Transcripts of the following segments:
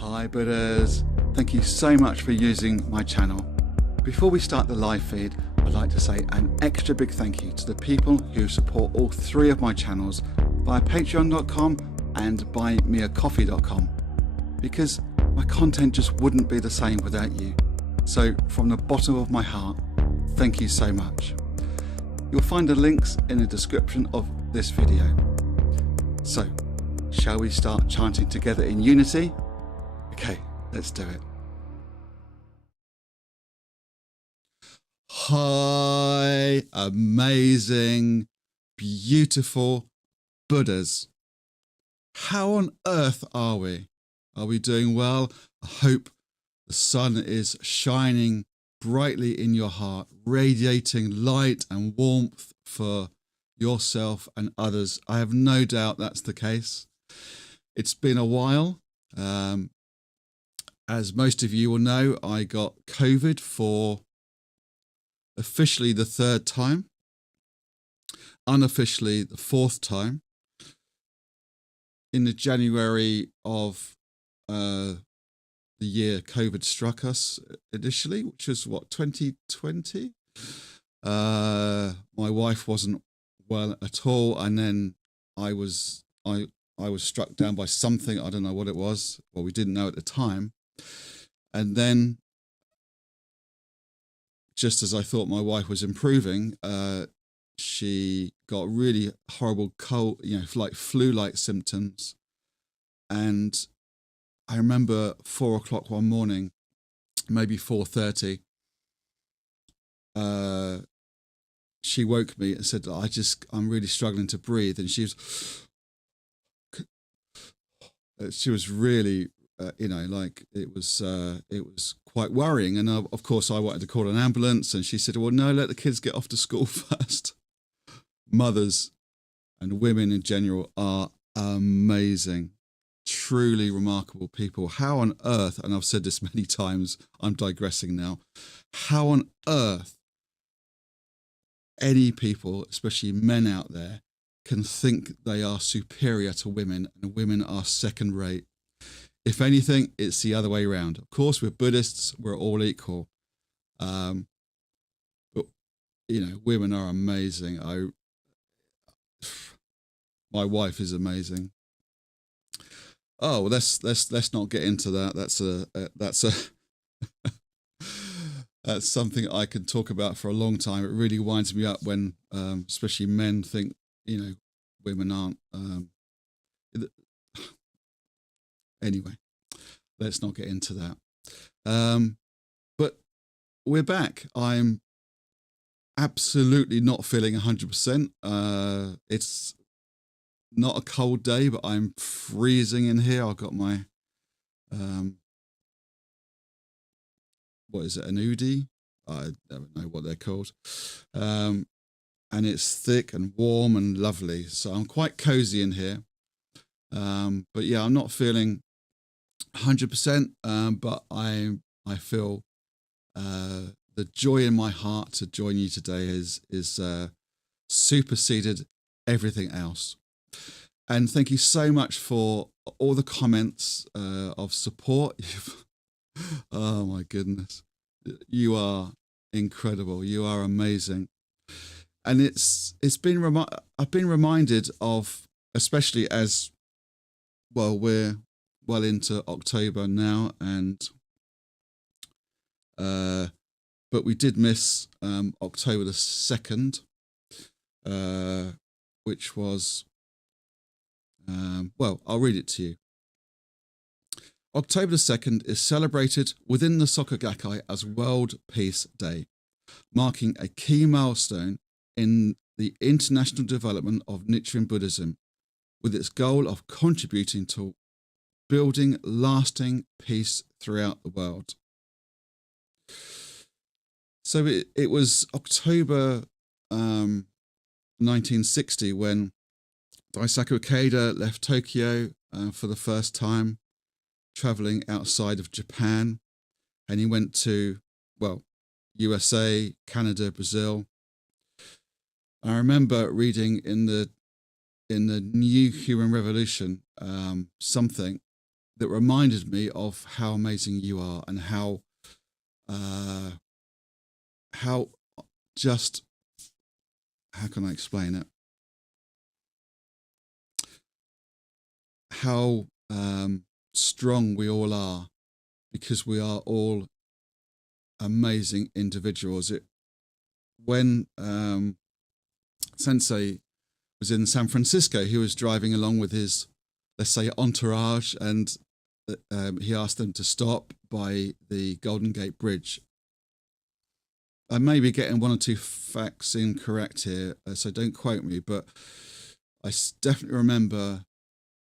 Hi Buddhas, thank you so much for using my channel. Before we start the live feed, I'd like to say an extra big thank you to the people who support all three of my channels via patreon.com and buymeacoffee.com, because my content just wouldn't be the same without you. So from the bottom of my heart, thank you so much. You'll find the links in the description of this video. So, shall we start chanting together in unity? Okay, let's do it. Hi, amazing, beautiful Buddhas. How on earth are we? Are we doing well? I hope the sun is shining brightly in your heart, radiating light and warmth for yourself and others. I have no doubt that's the case. It's been a while. As most of you will know, I got COVID for officially the third time, unofficially the fourth time. In the January of the year COVID struck us initially, which was what, 2020? My wife wasn't well at all, and then I was struck down by something. I don't know what it was. Well, we didn't know at the time. And then, just as I thought my wife was improving, she got really horrible cold, like flu-like symptoms. And I remember 4 o'clock one morning, maybe 4:30, she woke me and said, I'm really struggling to breathe. And she was really, it was quite worrying. And of course I wanted to call an ambulance, and she said, well, no, let the kids get off to school first. Mothers and women in general are amazing, truly remarkable people. How on earth, and I've said this many times, I'm digressing now, how on earth any people, especially men out there, can think they are superior to women and women are second rate. If anything, it's the other way around. Of course, we're Buddhists, we're all equal. But, women are amazing. My wife is amazing. Oh, let's not get into that. That's something I can talk about for a long time. It really winds me up when, especially men think, women aren't. Anyway, let's not get into that. But we're back. I'm absolutely not feeling 100%. It's not a cold day, but I'm freezing in here. I've got my, what is it, an udi? I don't know what they're called. And it's thick and warm and lovely. So I'm quite cozy in here. But yeah, I'm not feeling 100%, but I feel the joy in my heart to join you today is superseded everything else. And thank you so much for all the comments of support. Oh my goodness, you are incredible. You are amazing. And I've been reminded of, especially as well, we're well into October now, and but we did miss October the 2nd, which was, well, I'll read it to you. October the 2nd is celebrated within the Soka Gakkai as World Peace Day, marking a key milestone in the international development of Nichiren Buddhism, with its goal of contributing to building lasting peace throughout the world. So it was October 1960 when Daisaku Ikeda left Tokyo for the first time, traveling outside of Japan, and he went to, well, USA, Canada, Brazil. I remember reading in the New Human Revolution something that reminded me of how amazing you are, and how just, how can I explain it? How strong we all are, because we are all amazing individuals. When Sensei was in San Francisco, he was driving along with his, let's say, entourage, and he asked them to stop by the Golden Gate Bridge. I may be getting one or two facts incorrect here, so don't quote me, but I definitely remember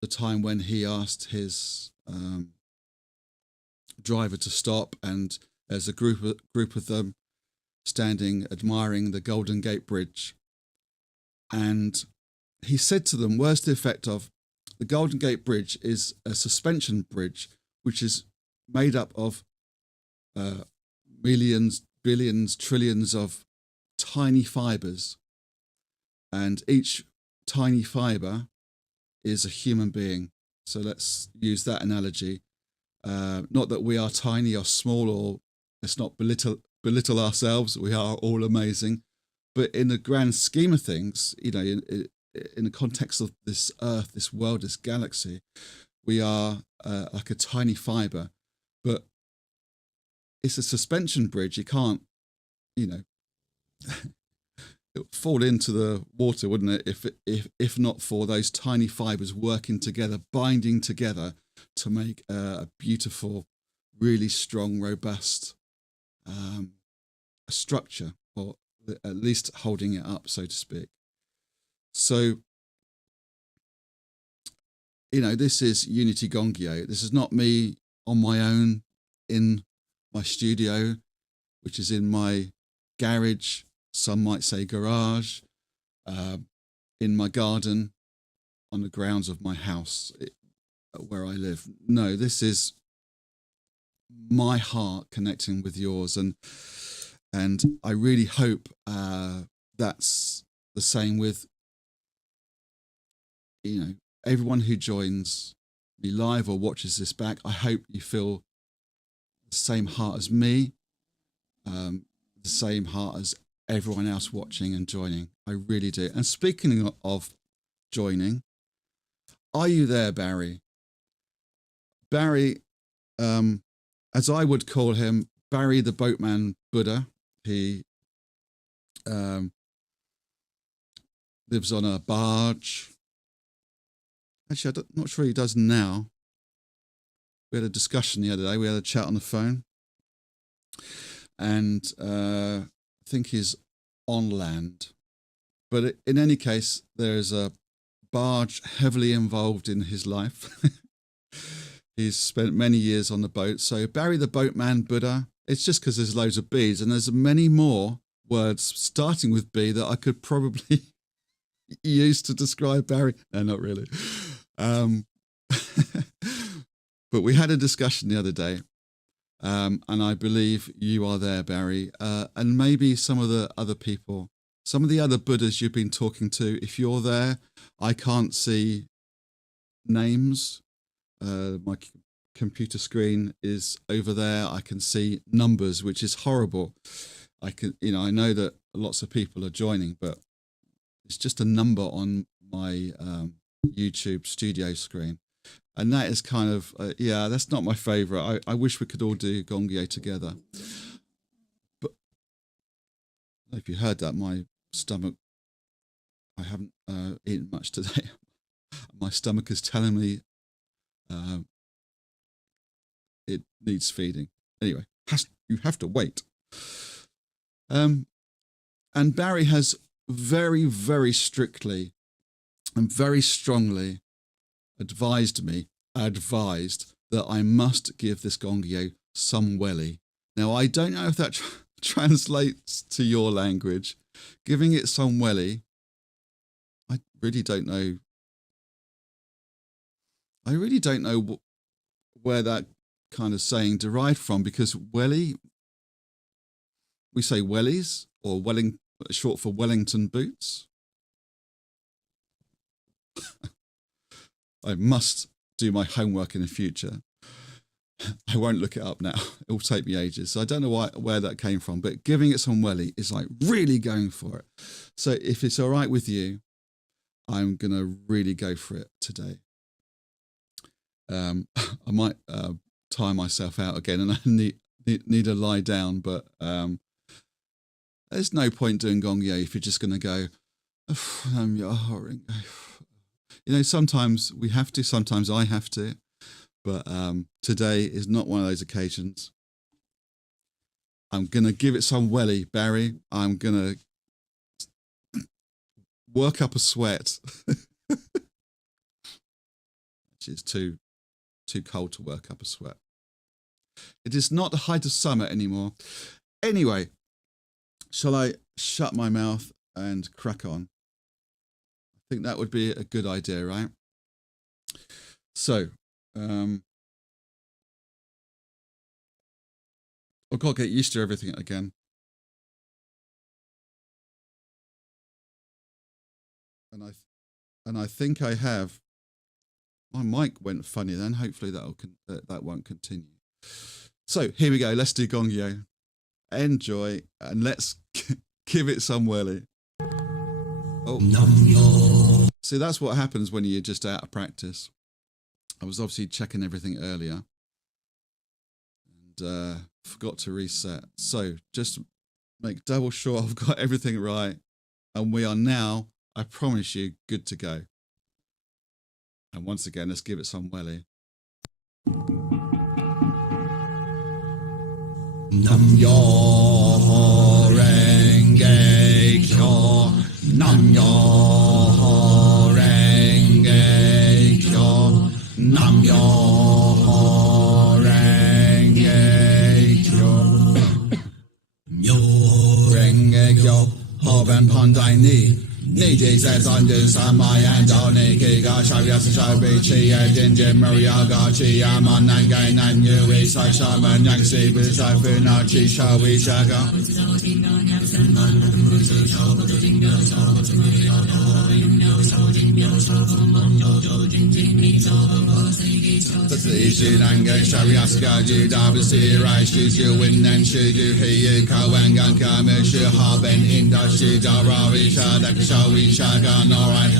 the time when he asked his driver to stop, and there's a group of them standing admiring the Golden Gate Bridge, and he said to them, words to the effect of, the Golden Gate Bridge is a suspension bridge which is made up of millions, billions, trillions of tiny fibers, and each tiny fiber is a human being. So let's use that analogy. Not that we are tiny or small, or let's not belittle ourselves. We are all amazing, but in the grand scheme of things, you know, in the context of this earth, this world, this galaxy, we are like a tiny fiber, but it's a suspension bridge. You can't, you know, it would fall into the water, wouldn't it, if not for those tiny fibers working together, binding together to make a beautiful, really strong, robust structure, or at least holding it up, so to speak. So, you know, this is Unity Gongyo. This is not me on my own in my studio, which is in my garage, some might say garage, in my garden, on the grounds of my house, where I live. No, this is my heart connecting with yours, and I really hope that's the same with, you know, everyone who joins me live or watches this back. I hope you feel the same heart as me, the same heart as everyone else watching and joining. I really do. And speaking of joining, are you there, Barry? Barry, as I would call him, Barry the Boatman Buddha. He lives on a barge. Actually, I'm not sure he does now. We had a discussion the other day. We had a chat on the phone. And I think he's on land. But in any case, there is a barge heavily involved in his life. He's spent many years on the boat. So Barry the Boatman Buddha, it's just because there's loads of B's, and there's many more words starting with B that I could probably use to describe Barry. No, not really. But we had a discussion the other day, and I believe you are there, Barry, and maybe some of the other people, some of the other Buddhas you've been talking to. If you're there, I can't see names. My computer screen is over there. I can see numbers, which is horrible. I can, you know, I know that lots of people are joining, but it's just a number on my YouTube studio screen. And that is kind of, yeah, that's not my favorite. I wish we could all do Gongyo together. But if you heard that, my stomach, I haven't eaten much today. My stomach is telling me it needs feeding. Anyway, you have to wait. And Barry has very, very strictly and very strongly advised that I must give this Gongyo some welly. Now, I don't know if that translates to your language. Giving it some welly, I really don't know. I really don't know where that kind of saying derived from, because welly, we say wellies, or short for Wellington boots. I must do my homework in the future. I won't look it up now. It will take me ages. So I don't know where that came from, but giving it some welly is like really going for it. So if it's all right with you, I'm going to really go for it today. I might tire myself out again and I need to lie down, but there's no point doing Gongyo if you're just going to go, Nam Myoho Renge. You know, sometimes we have to, sometimes I have to. But today is not one of those occasions. I'm going to give it some welly, Barry. I'm going to work up a sweat. Which is too cold to work up a sweat. It is not the height of summer anymore. Anyway, shall I shut my mouth and crack on? I think that would be a good idea, right? So, I've got to get used to everything again. And I think I have. My mic went funny then. Hopefully that won't continue. So here we go. Let's do Gongyo. Enjoy and let's give it some welly. Oh, see, that's what happens when you're just out of practice. I was obviously checking everything earlier and forgot to reset. So just make double sure I've got everything right. And we are now, I promise you, good to go. And once again, let's give it some welly. Nam Myoho Renge Kyo. Nam Myoho Renge Kyo. Nam Myoho Renge Kyo. Myoho Renge Kyo. Hoben Pandai Ni. Niji says on the Samai and Doniki Gashavas Shabi Chia Dinja Mariaga Chia Mananga Nan Yui Sai Shaman Yaksi Bisafuna Chi Shawi Shaga. Ishinanga Shariaska Jidabasi Raishi Win and Shiju He Kawangan Kamishi Haben Indashi Darawi Shadak Shawi Shaga Norai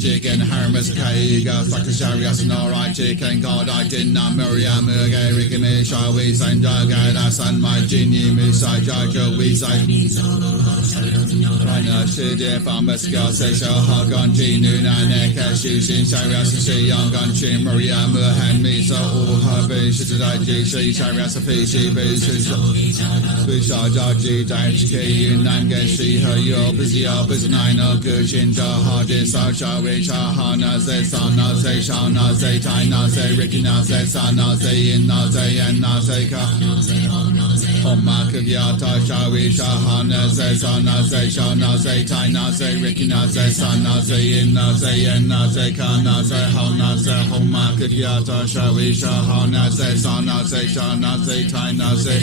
Chicken Hermes Kaiga Sakasharias Norai Chicken God I did not Miriam Rikimi Shawi Sanjaga San My Jini Misai Jajo Wisai Rana Shidi Famaska Sesha Hagan Jinu Naneka Shushin Sharias Shiyangan Chim Miriam Hand Misa Habi Shitaji Shi Sharias Fishi Bisha Jaji Daishki Nanga Shi Her Yo Bizia Biznina Gushin Jahadi Sacha Richa Hana Ze Sana Ze Shana Ze Taina Ze Rikina Ze Sana Ze Inna Ze Enna Ze Ka Homa Kagyata Shawi Shahana Ze Sana Ze Shana Ze Taina Ze Rikina Ze Sana Ze Inna Ze Enna Ze Kana Ze Hona Ze Homa Kagyata Shawi Shahana Ze Sana Ze Shana Ze Taina Ze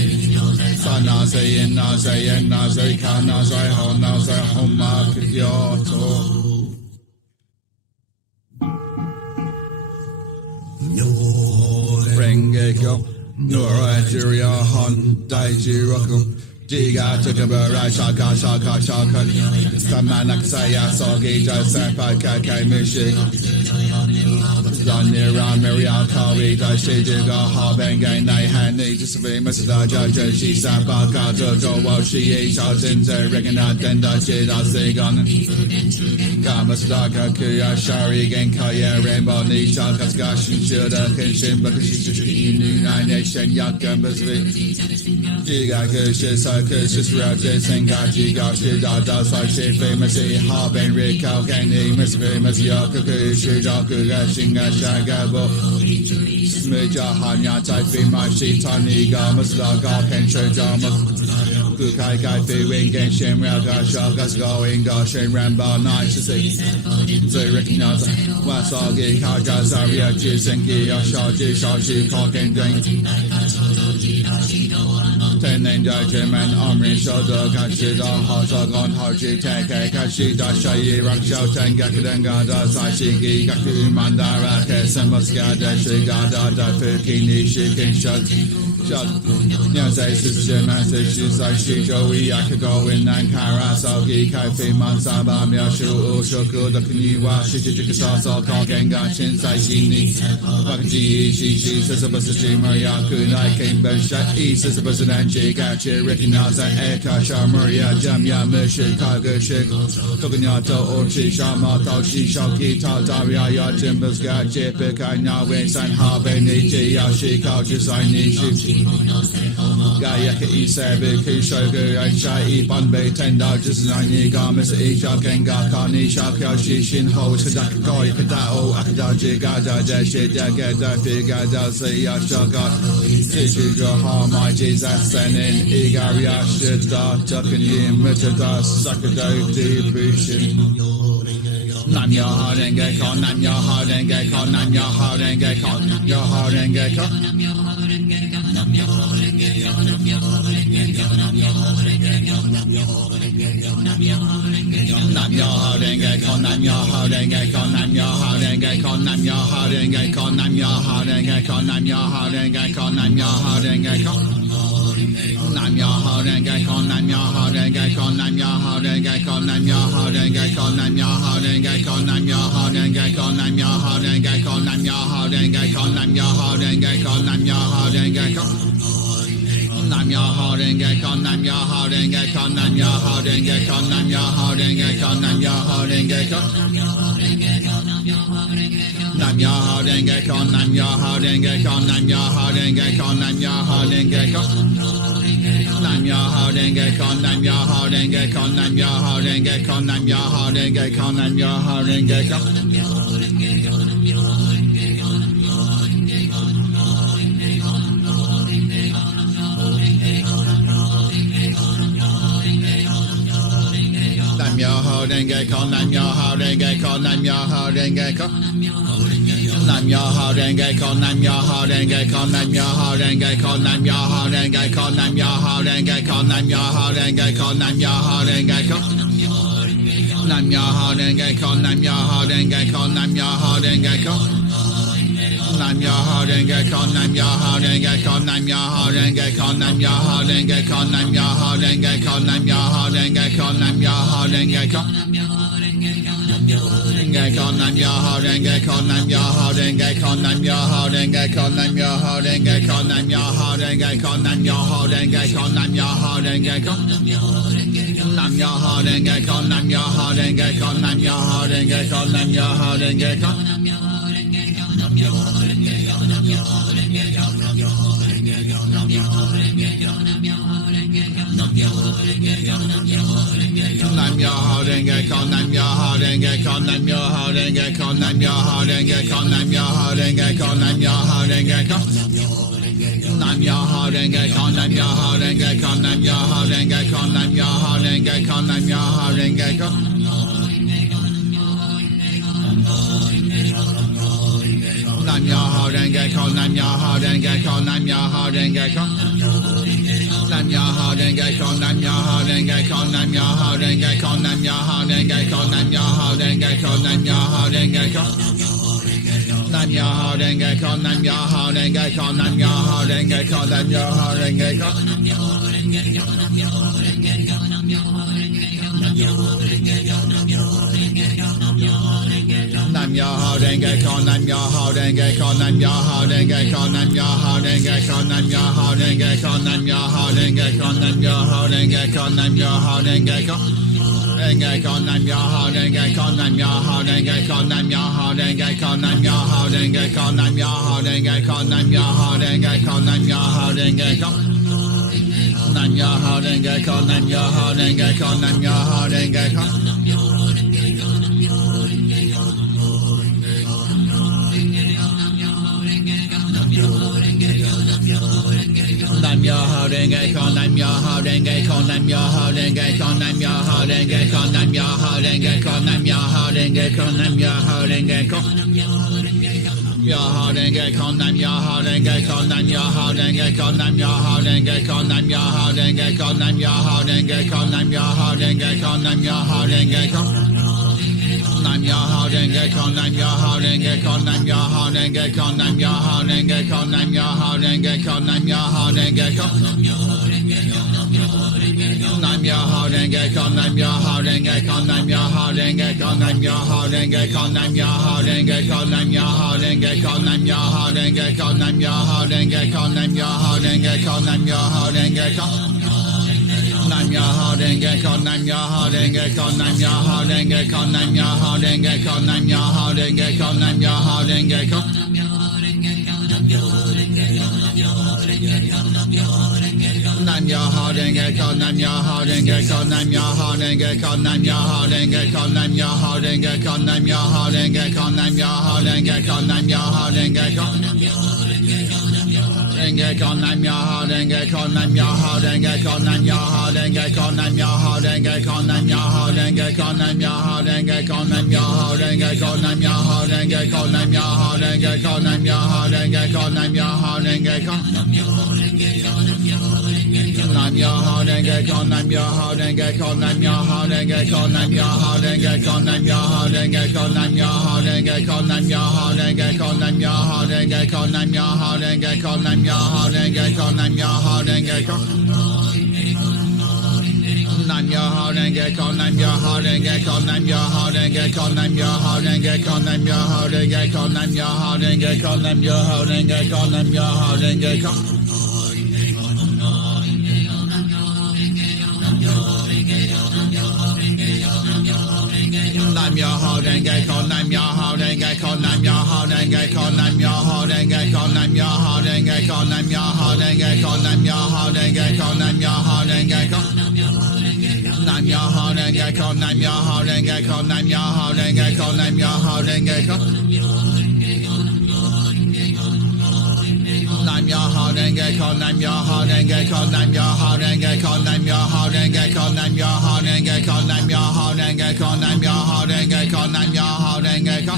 Sana Ze Inna Ze Enna Ze Kana Ze Hona Ze Homa Kagyata Renge Kyo Nora Jiria Han Daiji Roku Jiga Tukabara Shaka Shaka Shaka Samanakasaya Sogi Jasapa Kake Mishi Zanira Maria Kawi Dashi Jiga Habenga Naihan Jisavi Masada Jaja Shisapa Jojo Washi Shazin Regana Denda Shida Sigan Kamasdaka Kuya Shari Genkaya Rainbow Nisha Kaskashin Shuda Kenshin Bakashi Nine Nation Yakan Basvi Jiga Kushisa Kushis Raja Sengaji Gashi Dada Sashi Famasi Haben Rikau Gani Misvi Masya Kukushi Jaku Gashinga Shagabo Smija Hanya Taifi Mashi Taniga Maslaga Kensho Jama Kukai Kai Wing Genshin Raga Shagas Going Gashin Ramba Nice They recognize Wasagi Kaja Zaria Jisengi Ashaji Shashi Koken Ding 天灵在前面暗面手的看是的好手工好去take看是的所以让小天个人个的在心里个去曼达拉克什么是个的是个的飞机你是跟上要在世界满是是在西周一样可go in南卡拉手机开飞满沙巴描述无数个的你哇是这个少少高更加现在心里把记忆信息是什么是什么要可来看本身意思是不是难解感觉 recognize that echo 小妹呀将呀没是他个是这个鸟都我去小猫到西小吉他大呀要真不是个解不开那为三号被你这要是靠就在你是Gaya ke isabe ke shogu aisha iban be tenda just nani ga mis isha kenga kani shakya shishin ho sadak koi kadao akada jiga da da shida ga da figa da say ya shaga sishi ga ha my jesus senin igaria shida takin yim mitada sakada depression Nam Myoho Renge Kyo, Nam Myoho Renge Kyo, Nam Myoho Renge Kyo, Nam Myoho Renge Kyo, Nam Myoho Renge Kyo, Nam Myoho Renge Kyo, Nam Myoho Renge Kyo, Nam Myoho Renge Kyo, Nam Myoho Renge Kyo, Nam Myoho Renge Kyo, Nam Myoho Renge Kyo, Nam Myoho Renge Kyo, Nam Myoho Renge Kyo, Nam Myoho Renge Kyo, Nam Myoho Renge Kyo, Nam Myoho Renge Kyo, Nam Myoho Renge Kyo. Nam Myoho Renge Kyo, Nam Myoho Renge Kyo, Nam Myoho Renge Kyo, Nam Myoho Renge Kyo, Nam Myoho Renge Kyo, Nam Myoho Renge Kyo, Nam Myoho Renge Kyo, Nam Myoho Renge Kyo, Nam Myoho Renge Kyo, Nam Myoho Renge Kyo. Nam Myoho Renge Kyo, Nam Myoho Renge Kyo, Nam Myoho Renge Kyo, Nam Myoho Renge Kyo, Nam Myoho Renge Kyo. Nam Myoho Renge Kyo, Nam Myoho Renge Kyo, Nam Myoho Renge Kyo, Nam Myoho Renge Kyo. Nam Myoho Renge Kyo, Nam Myoho Renge Kyo, Nam Myoho Renge Kyo, Nam Myoho Renge Kyo, Nam Myoho Renge Kyo. Nam Myoho Renge Kyo, Nam Myoho Renge Kyo, Nam Myoho Renge Kyo. Nam Myoho Renge Kyo, Nam Myoho Renge Kyo, Nam Myoho Renge Kyo, Nam Myoho Renge Kyo, Nam Myoho Renge Kyo, Nam Myoho Renge Kyo, Nam Myoho Renge Kyo. Nam Myoho Renge Kyo, Nam Myoho Renge Kyo, Nam Myoho Renge Kyo. Nam Myoho Renge Kyo, Nam Myoho Renge Kyo, Nam Myoho Renge Kyo, Nam Myoho Renge Kyo, Nam Myoho Renge Kyo, Nam Myoho Renge Kyo, Nam Myoho Renge Kyo. Renge Kyo, Nam Myoho Renge Kyo, Nam Myoho Renge Kyo, Nam Myoho Renge Kyo, Nam Myoho Renge Kyo, Nam Myoho Renge Kyo, Nam Myoho Renge Kyo, Nam Myoho Renge Kyo. Nam Myoho Renge Kyo, Nam Myoho Renge Kyo, Nam Myoho Renge Kyo, Nam Myoho Renge Kyo. Nam Myoho Renge Kyo, Nam Myoho Renge Kyo, Nam Myoho Renge Kyo, Nam Myoho Renge Kyo, Nam Myoho Renge Kyo, Nam Myoho Renge Kyo. Nam Myoho Renge Kyo, Nam Myoho Renge Kyo, Nam Myoho Renge Kyo, Nam Myoho Renge Kyo, Nam Myoho Renge Kyo. Nam Myoho Renge Kyo, Nam Myoho Renge Kyo, Nam Myoho Renge Kyo. Nam Myoho Renge Kyo, Nam Myoho Renge Kyo, Nam Myoho Renge Kyo, Nam Myoho Renge Kyo, Nam Myoho Renge Kyo, Nam Myoho Renge Kyo. Nam Myoho Renge Kyo, Nam Myoho Renge Kyo, Nam Myoho Renge Kyo, Nam Myoho Renge Kyo. Nam Myoho Renge Kyo, Nam Myoho Renge Kyo, Nam Myoho Renge Kyo, Nam Myoho Renge Kyo, Nam Myoho Renge Kyo, Nam Myoho Renge Kyo. Nam Myoho Renge Kyo, Nam Myoho Renge Kyo, Nam Myoho Renge Kyo, Nam Myoho Renge Kyo, Nam Myoho Renge Kyo, Nam Myoho Renge Kyo, Nam Myoho Renge Kyo, Nam Myoho Renge Kyo. Renge Kyo, Nam Myoho Renge Kyo, Nam Myoho Renge Kyo, Nam Myoho Renge Kyo, Nam Myoho Renge Kyo, Nam Myoho Renge Kyo, Nam Myoho Renge Kyo, Nam Myoho Renge Kyo. Nam Myoho Renge Kyo, Nam Myoho Renge Kyo, Nam Myoho Renge Kyo. Nam Myoho Renge Kyo, Nam Myoho Renge Kyo, Nam Myoho Renge Kyo, Nam Myoho Renge Kyo, Nam Myoho Renge Kyo, Nam Myoho Renge Kyo, Nam Myoho Renge Kyo. Myoho Renge Kyo, Nam Myoho Renge Kyo, Nam Myoho Renge Kyo, Nam Myoho Renge Kyo, Nam Myoho Renge Kyo, Nam Myoho Renge Kyo, Nam Myoho Renge Kyo, Nam Myoho Renge Kyo. Nam Myoho Renge Kyo, Nam Myoho Renge Kyo, Nam Myoho Renge Kyo, Nam Myoho Renge Kyo, Nam Myoho Renge Kyo, Nam Myoho Renge Kyo. Nam Myoho Renge Kyo, Nam Myoho Renge Kyo, Nam Myoho Renge Kyo, Nam Myoho Renge Kyo, Nam Myoho Renge Kyo, Nam Myoho Renge Kyo, Nam Myoho Renge Kyo, Nam Myoho Renge Kyo, Nam Myoho Renge Kyo, Nam Myoho Renge Kyo. Nam Myoho Renge Kyo, Nam Myoho Renge Kyo, Nam Myoho Renge Kyo, Nam Myoho Renge Kyo, Nam Myoho Renge Kyo, Nam Myoho Renge Kyo. Nam Myoho Renge Kyo, Nam Myoho Renge Kyo, Nam Myoho Renge Kyo, Nam Myoho Renge Kyo, Nam Myoho Renge Kyo, Nam Myoho Renge Kyo, Nam Myoho Renge Kyo, Nam Myoho Renge Kyo. Renge Kyo, Nam Myoho Renge Kyo, Nam Myoho Renge Kyo, Nam Myoho Renge Kyo, Nam Myoho Renge Kyo, Nam Myoho Renge Kyo, Nam Myoho Renge Kyo, Nam Myoho Renge Kyo, Nam Myoho Renge Kyo, Nam Myoho Renge Kyo, Nam Myoho Renge Kyo, Nam Myoho Renge Kyo. Nam Myoho Renge Kyo, Nam Myoho Renge Kyo, Nam Myoho Renge Kyo, Nam Myoho Renge Kyo, Nam Myoho Renge Kyo, Nam Myoho Renge Kyo, Nam Myoho Renge Kyo, Nam Myoho Renge Kyo, Nam Myoho Renge Kyo, Nam Myoho Renge Kyo, Nam Myoho Renge Kyo. Nam Myoho Renge Kyo, Nam Myoho Renge Kyo, Nam Myoho Renge Kyo, Nam Myoho Renge Kyo, Nam Myoho Renge Kyo, Nam Myoho Renge Kyo, Nam Myoho Renge Kyo, Nam Myoho Renge Kyo. Nam Myoho Renge Kyo, Nam Myoho Renge Kyo, Nam Myoho Renge Kyo, Nam Myoho Renge Kyo, Nam Myoho Renge Kyo, Nam Myoho Renge Kyo, Nam Myoho Renge Kyo, Nam Myoho Renge Kyo. Nam Myoho Renge Kyo, Nam Myoho Renge Kyo, Nam Myoho Renge Kyo, Nam Myoho Renge Kyo. Nam Myoho Renge Kyo, Nam Myoho Renge Kyo, Nam Myoho Renge Kyo, Nam Myoho Renge Kyo, Nam Myoho Renge Kyo, Nam Myoho Renge Kyo, Nam Myoho Renge Kyo, Nam Myoho Renge Kyo.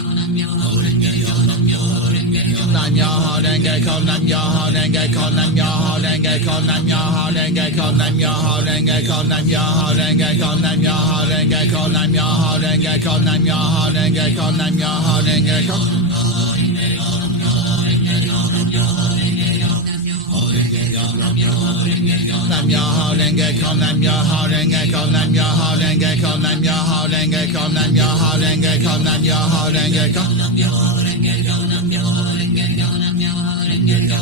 Nam Myoho Renge Kyo, Nam Myoho Renge Kyo, Nam Myoho Renge Kyo, Nam Myoho Renge Kyo, Nam Myoho Renge Kyo, Nam Myoho Renge Kyo, Nam Myoho Renge Kyo, Nam Myoho Renge Kyo, Nam Myoho Renge Kyo, Nam Myoho Renge Kyo. Nam Myoho Renge Kyo, Nam Myoho Renge Kyo, Nam Myoho Renge Kyo, Nam Myoho Renge Kyo, Nam Myoho Renge Kyo, Nam Myoho Renge Kyo.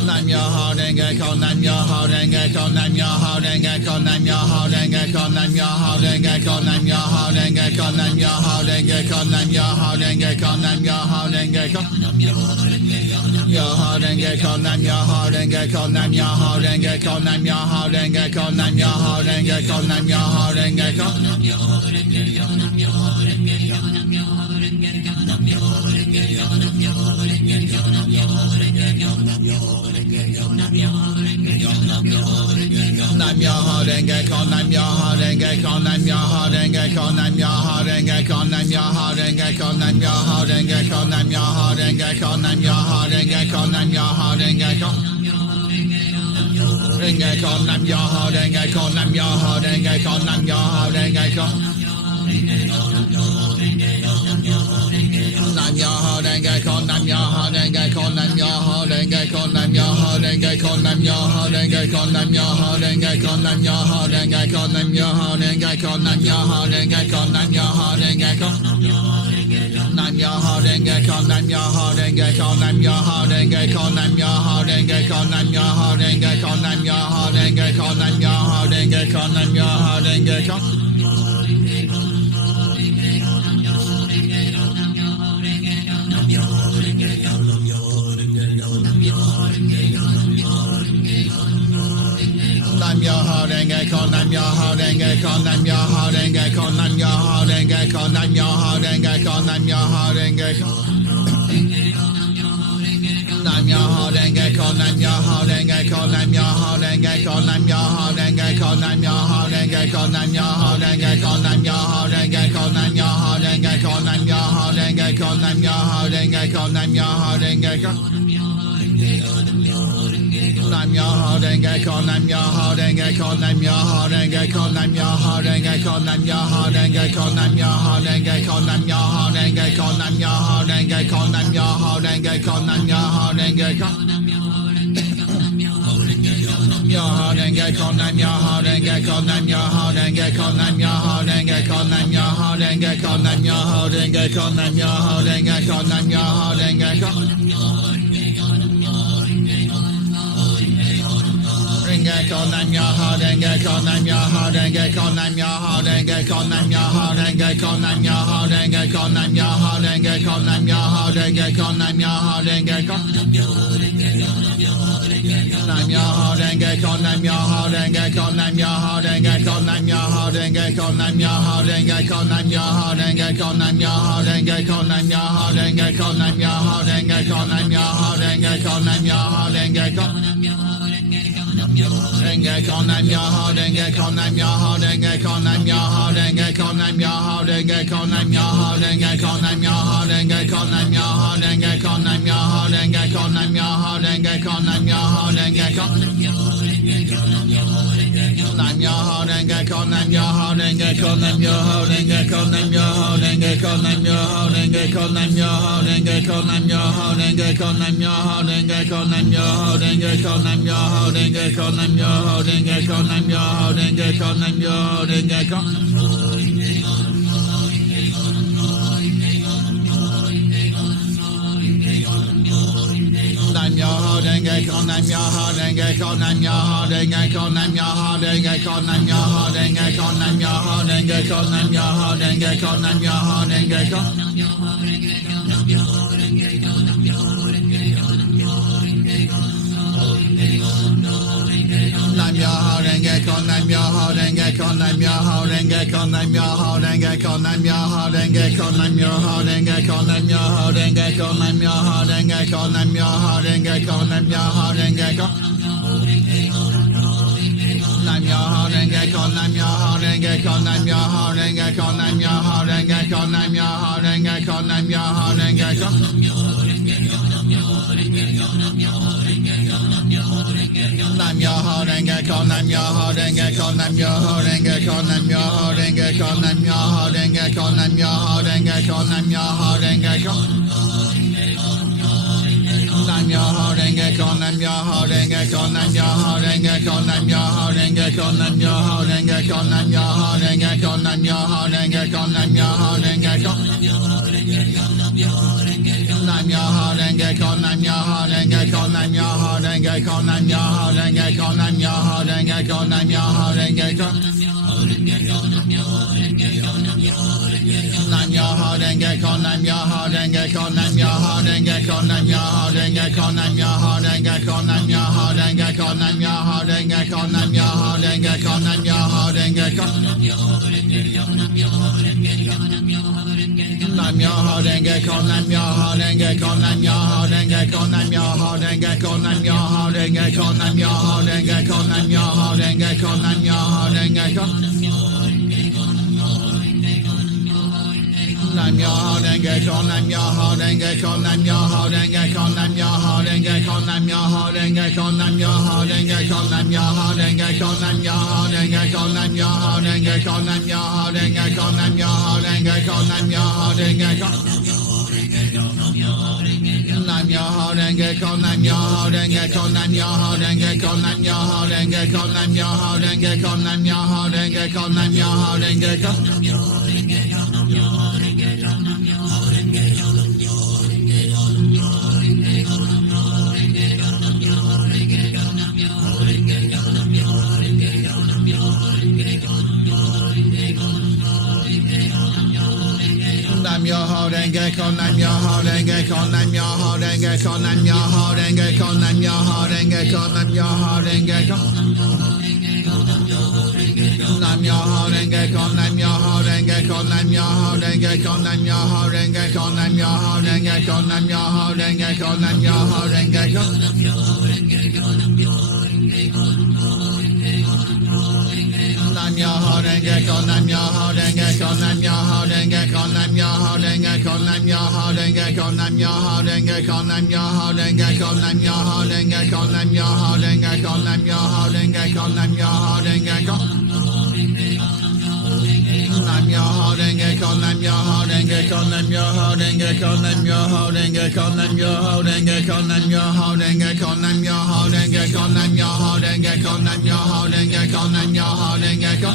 Nam Myoho Renge Kyo, Nam Myoho Renge Kyo, Nam Myoho Renge Kyo, Nam Myoho Renge Kyo, Nam Myoho Renge Kyo, Nam Myoho Renge Kyo, Nam Myoho Renge Kyo, Nam Myoho Renge Kyo, Nam Myoho Renge Kyo. Myoho Renge Kyo, Nam Myoho Renge Kyo, Nam Myoho Renge Kyo, Nam Myoho Renge Kyo, Nam Myoho Renge Kyo, Nam Myoho Renge Kyo. Nam Myoho Renge Kyo, Nam Myoho Renge Kyo, Nam Myoho Renge Kyo, Nam Myoho Renge Kyo, Nam Myoho Renge Kyo, Nam Myoho Renge Kyo, Nam Myoho Renge Kyo, Nam Myoho Renge Kyo, Nam Myoho Renge Kyo. Renge Kyo, Nam Myoho Renge Kyo, Nam Myoho Renge Kyo, Nam Myoho Renge Kyo. Nam Myoho Renge Kyo, Nam Myoho Renge Kyo, Nam Myoho Renge Kyo, Nam Myoho Renge Kyo, Nam Myoho Renge Kyo, Nam Myoho Renge Kyo, Nam Myoho Renge Kyo, Nam Myoho Renge Kyo, Nam Myoho Renge Kyo, Nam Myoho Renge Kyo. Nam Myoho Renge Kyo, Nam Myoho Renge Kyo, Nam Myoho Renge Kyo, Nam Myoho Renge Kyo, Nam Myoho Renge Kyo, Nam Myoho Renge Kyo, Nam Myoho Renge Kyo, Nam Myoho Renge Kyo. Nam Myoho Renge Kyo, Nam Myoho Renge Kyo, Nam Myoho Renge Kyo, Nam Myoho Renge Kyo, Nam Myoho Renge Kyo, Nam Myoho Renge Kyo. Nam Myoho Renge Kyo, Nam Myoho Renge Kyo, Nam Myoho Renge Kyo, Nam Myoho Renge Renge Kyo, Nam Myoho Renge Kyo, Nam Myoho Renge Kyo, Nam Myoho Renge Kyo, Nam Myoho Renge Kyo, Nam Myoho Renge Kyo, Nam Myoho Renge Kyo, Nam Myoho Renge Kyo. Nam Myoho Renge Kyo, Nam Myoho Renge Kyo, Nam Myoho Renge Kyo, Nam Myoho Renge Kyo, Nam Myoho Renge Kyo, Nam Myoho Renge Kyo, Nam Myoho Renge Kyo, Nam Myoho Renge Kyo, Nam Myoho Renge Kyo, Nam Myoho Renge Kyo. Myoho Renge Kyo, Nam Myoho Renge Kyo, Nam Myoho Renge Kyo, Nam Myoho Renge Kyo, Nam Myoho Renge Kyo, Nam Myoho Renge Kyo, Nam Myoho Renge Kyo, Nam Myoho Renge Kyo. Renge Kyo, Nam Myoho Renge Kyo, Nam Myoho Renge Kyo, Nam Myoho Renge Kyo, Nam Myoho Renge Kyo, Nam Myoho Renge Kyo, Nam Myoho Renge Kyo, Nam Myoho Renge Kyo, Nam Myoho Renge Kyo. Nam Myoho Renge Kyo, Nam Myoho Renge Kyo, Nam Myoho Renge Kyo, Nam Myoho Renge Kyo, Nam Myoho Renge Kyo, Nam Myoho Renge Kyo, Nam Myoho Renge Kyo, Nam Myoho Renge Kyo, Nam Myoho Renge Kyo, Nam Myoho Renge Kyo, Nam Myoho Renge Kyo. Renge Kyo, Nam Myoho Renge Kyo, Nam Myoho Renge Kyo, Nam Myoho Renge Kyo, Nam Myoho Renge Kyo, Nam Myoho Renge Kyo, Nam Myoho Renge Kyo, Nam Myoho Renge Kyo, Nam Myoho Renge Kyo, Nam Myoho Renge Kyo, Nam Myoho Renge Kyo. Nam Myoho Renge Kyo, Nam Myoho Renge Kyo, Nam Myoho Renge Kyo, Nam Myoho Renge Kyo, Nam Myoho Renge Kyo, Nam Myoho Renge Kyo, Nam Myoho Renge Kyo, Nam Myoho Renge Kyo, Nam Myoho Renge Kyo, Nam Myoho Renge Kyo, Nam Myoho Renge Kyo, Nam Myoho Renge Kyo, Nam Myoho Renge Kyo. Nam Myoho Renge Kyo, Nam Myoho Renge Kyo, Nam Myoho Renge Kyo, Nam Myoho Renge Kyo, Nam Myoho Renge Kyo, Nam Myoho Renge Kyo, Nam Myoho Renge Kyo, Nam Myoho Renge Kyo. Nam Myoho Renge Kyo, Nam Myoho Renge Kyo, Nam Myoho Renge Kyo, Nam Myoho Renge Kyo, Nam Myoho Renge Kyo, Nam Myoho Renge Kyo, Nam Myoho Renge Kyo, Nam Myoho Renge Kyo, Nam Myoho Renge Kyo, Nam Myoho Renge Kyo. Nam Myoho Renge Kyo, Nam Myoho Renge Kyo, Nam Myoho Renge Kyo, Nam Myoho Renge Kyo, Nam Myoho Renge Kyo, Nam Myoho Renge Kyo. Nam Myoho Renge Kyo, Nam Myoho Renge Kyo, Nam Myoho Renge Kyo, Nam Myoho Renge Kyo, Nam Myoho Renge Kyo, Nam Myoho Renge Kyo, Nam Myoho Renge Kyo. Nam Myoho Renge Kyo, Nam Myoho Renge Kyo, Nam Myoho Renge Kyo, Nam Myoho Renge Kyo, Nam Myoho Renge Kyo, Nam Myoho Renge Kyo, Nam Myoho Renge Kyo, Nam Myoho Renge Kyo. Nam Myoho Renge Kyo, Nam Myoho Renge Kyo, Nam Myoho Renge Kyo, Nam Myoho Renge Kyo, Nam Myoho Renge Kyo, Nam Myoho Renge Kyo. Nam Myoho Renge Kyo, Nam Myoho Renge Kyo, Nam Myoho Renge Kyo, Nam Myoho Renge Kyo, Nam Myoho Renge Kyo, Nam Myoho Renge Kyo, Nam Myoho Renge Kyo, Nam Myoho Renge Kyo, Nam Myoho Renge Kyo. Nam Myoho Renge Kyo, Nam Myoho Renge Kyo, Nam Myoho Renge Kyo, Nam Myoho Renge Kyo, Nam Myoho Renge Kyo, Nam Myoho Renge Kyo, Nam Myoho Renge Kyo, Nam Myoho Renge Kyo. Nam Myoho Renge Kyo, Nam Myoho Renge Kyo, Nam Myoho Renge Kyo, Nam Myoho Renge Kyo, Nam Myoho Renge Kyo, Nam Myoho Renge Kyo, Nam Myoho Renge Kyo, Nam Myoho Renge Kyo, Nam Myoho Renge Kyo, Nam Myoho Renge Kyo, Nam Myoho Renge Kyo, Nam Myoho Renge Kyo. Nam Myoho Renge Kyo, Nam Myoho Renge Kyo, Nam Myoho Renge Kyo, Nam Myoho Renge Kyo, Nam Myoho Renge Kyo, Nam Myoho Renge Kyo, Nam Myoho Renge Kyo. Nam Myoho Renge Kyo, Nam Myoho Renge Kyo, Nam Myoho Renge Kyo, Nam Myoho Renge Kyo, Nam Myoho Renge Kyo, Nam Myoho Renge Kyo. Nam Myoho Renge Kyo, Nam Myoho Renge Kyo, Nam Myoho Renge Kyo, Nam Myoho Renge Kyo, Nam Myoho Renge Kyo, Nam Myoho Renge Kyo, Nam Myoho Renge Kyo. Myoho Renge Kyo, Nam Myoho Renge Kyo, Nam Myoho Renge Kyo, Nam Myoho Renge Kyo, Nam Myoho Renge Kyo, Nam Myoho Renge Kyo, Nam Myoho Renge Kyo, Nam Myoho Renge Kyo, Nam Myoho Renge Kyo, Nam Myoho Renge Kyo, Nam Myoho Renge Kyo. Nam Myoho Renge Kyo, Nam Myoho Renge Kyo, Nam Myoho Renge Kyo, Nam Myoho Renge Kyo, Nam Myoho Renge Kyo, Nam Myoho Renge Kyo, Nam Myoho Renge Kyo, Nam Myoho Renge Kyo, Nam Myoho Renge Kyo, Nam Myoho Renge Kyo.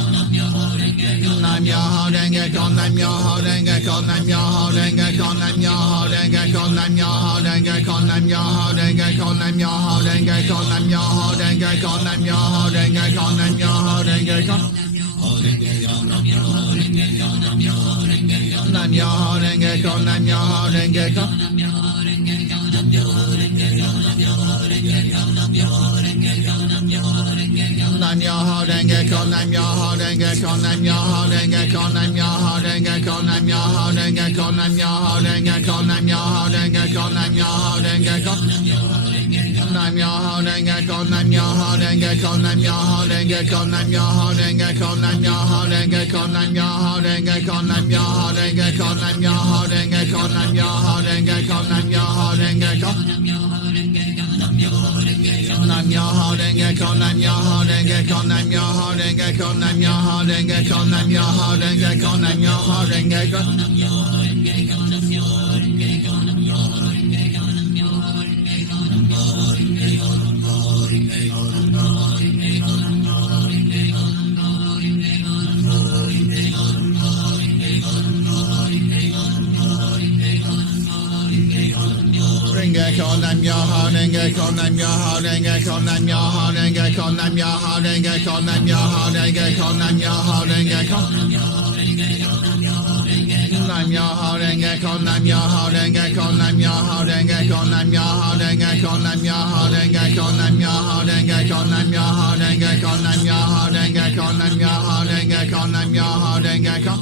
Nam Myoho Renge Kyo, Nam Myoho Renge Kyo, Nam Myoho Renge Kyo, Nam Myoho Renge Kyo, Nam Myoho Renge Kyo, Nam Myoho Renge Kyo, Nam Myoho Renge Kyo, Nam Myoho Renge Kyo, Nam Myoho Renge Kyo, Nam Myoho Renge Kyo. Nam Myoho Renge Kyo, Nam Myoho Renge Kyo. Nam Myoho Renge Kyo, Nam Myoho Renge Kyo, Nam Myoho Renge Kyo, Nam Myoho Renge Kyo, Nam Myoho Renge Kyo, Nam Myoho Renge Kyo, Nam Myoho Renge Kyo, Nam Myoho Renge Kyo. Nam Myoho Renge Kyo, Nam Myoho Renge Kyo, Nam Myoho Renge Kyo, Nam Myoho Renge Kyo, Nam Myoho Renge Kyo, Nam Myoho Renge Kyo, Nam Myoho Renge Kyo, Nam Myoho Renge Kyo, Nam Myoho Renge Kyo, Nam Myoho Renge Kyo. Nam Myoho Renge Kyo, Nam Myoho Renge Kyo, Nam Myoho Renge Kyo, Nam Myoho Renge Kyo, Nam Myoho Renge Kyo, Nam Myoho Renge Kyo. Renge Kyo, Nam Myoho Renge Kyo, Nam Myoho Renge Kyo, Nam Myoho Renge Kyo, Nam Myoho Renge Kyo, Nam Myoho Renge Kyo, Nam Myoho Renge Kyo. Nam Myoho Renge Kyo, Nam Myoho Renge Kyo, Nam Myoho Renge Kyo, Nam Myoho Renge Kyo, Nam Myoho Renge Kyo, Nam Myoho Renge Kyo, Nam Myoho Renge Kyo, Nam Myoho Renge Kyo, Nam Myoho Renge Kyo, Nam Myoho Renge Kyo.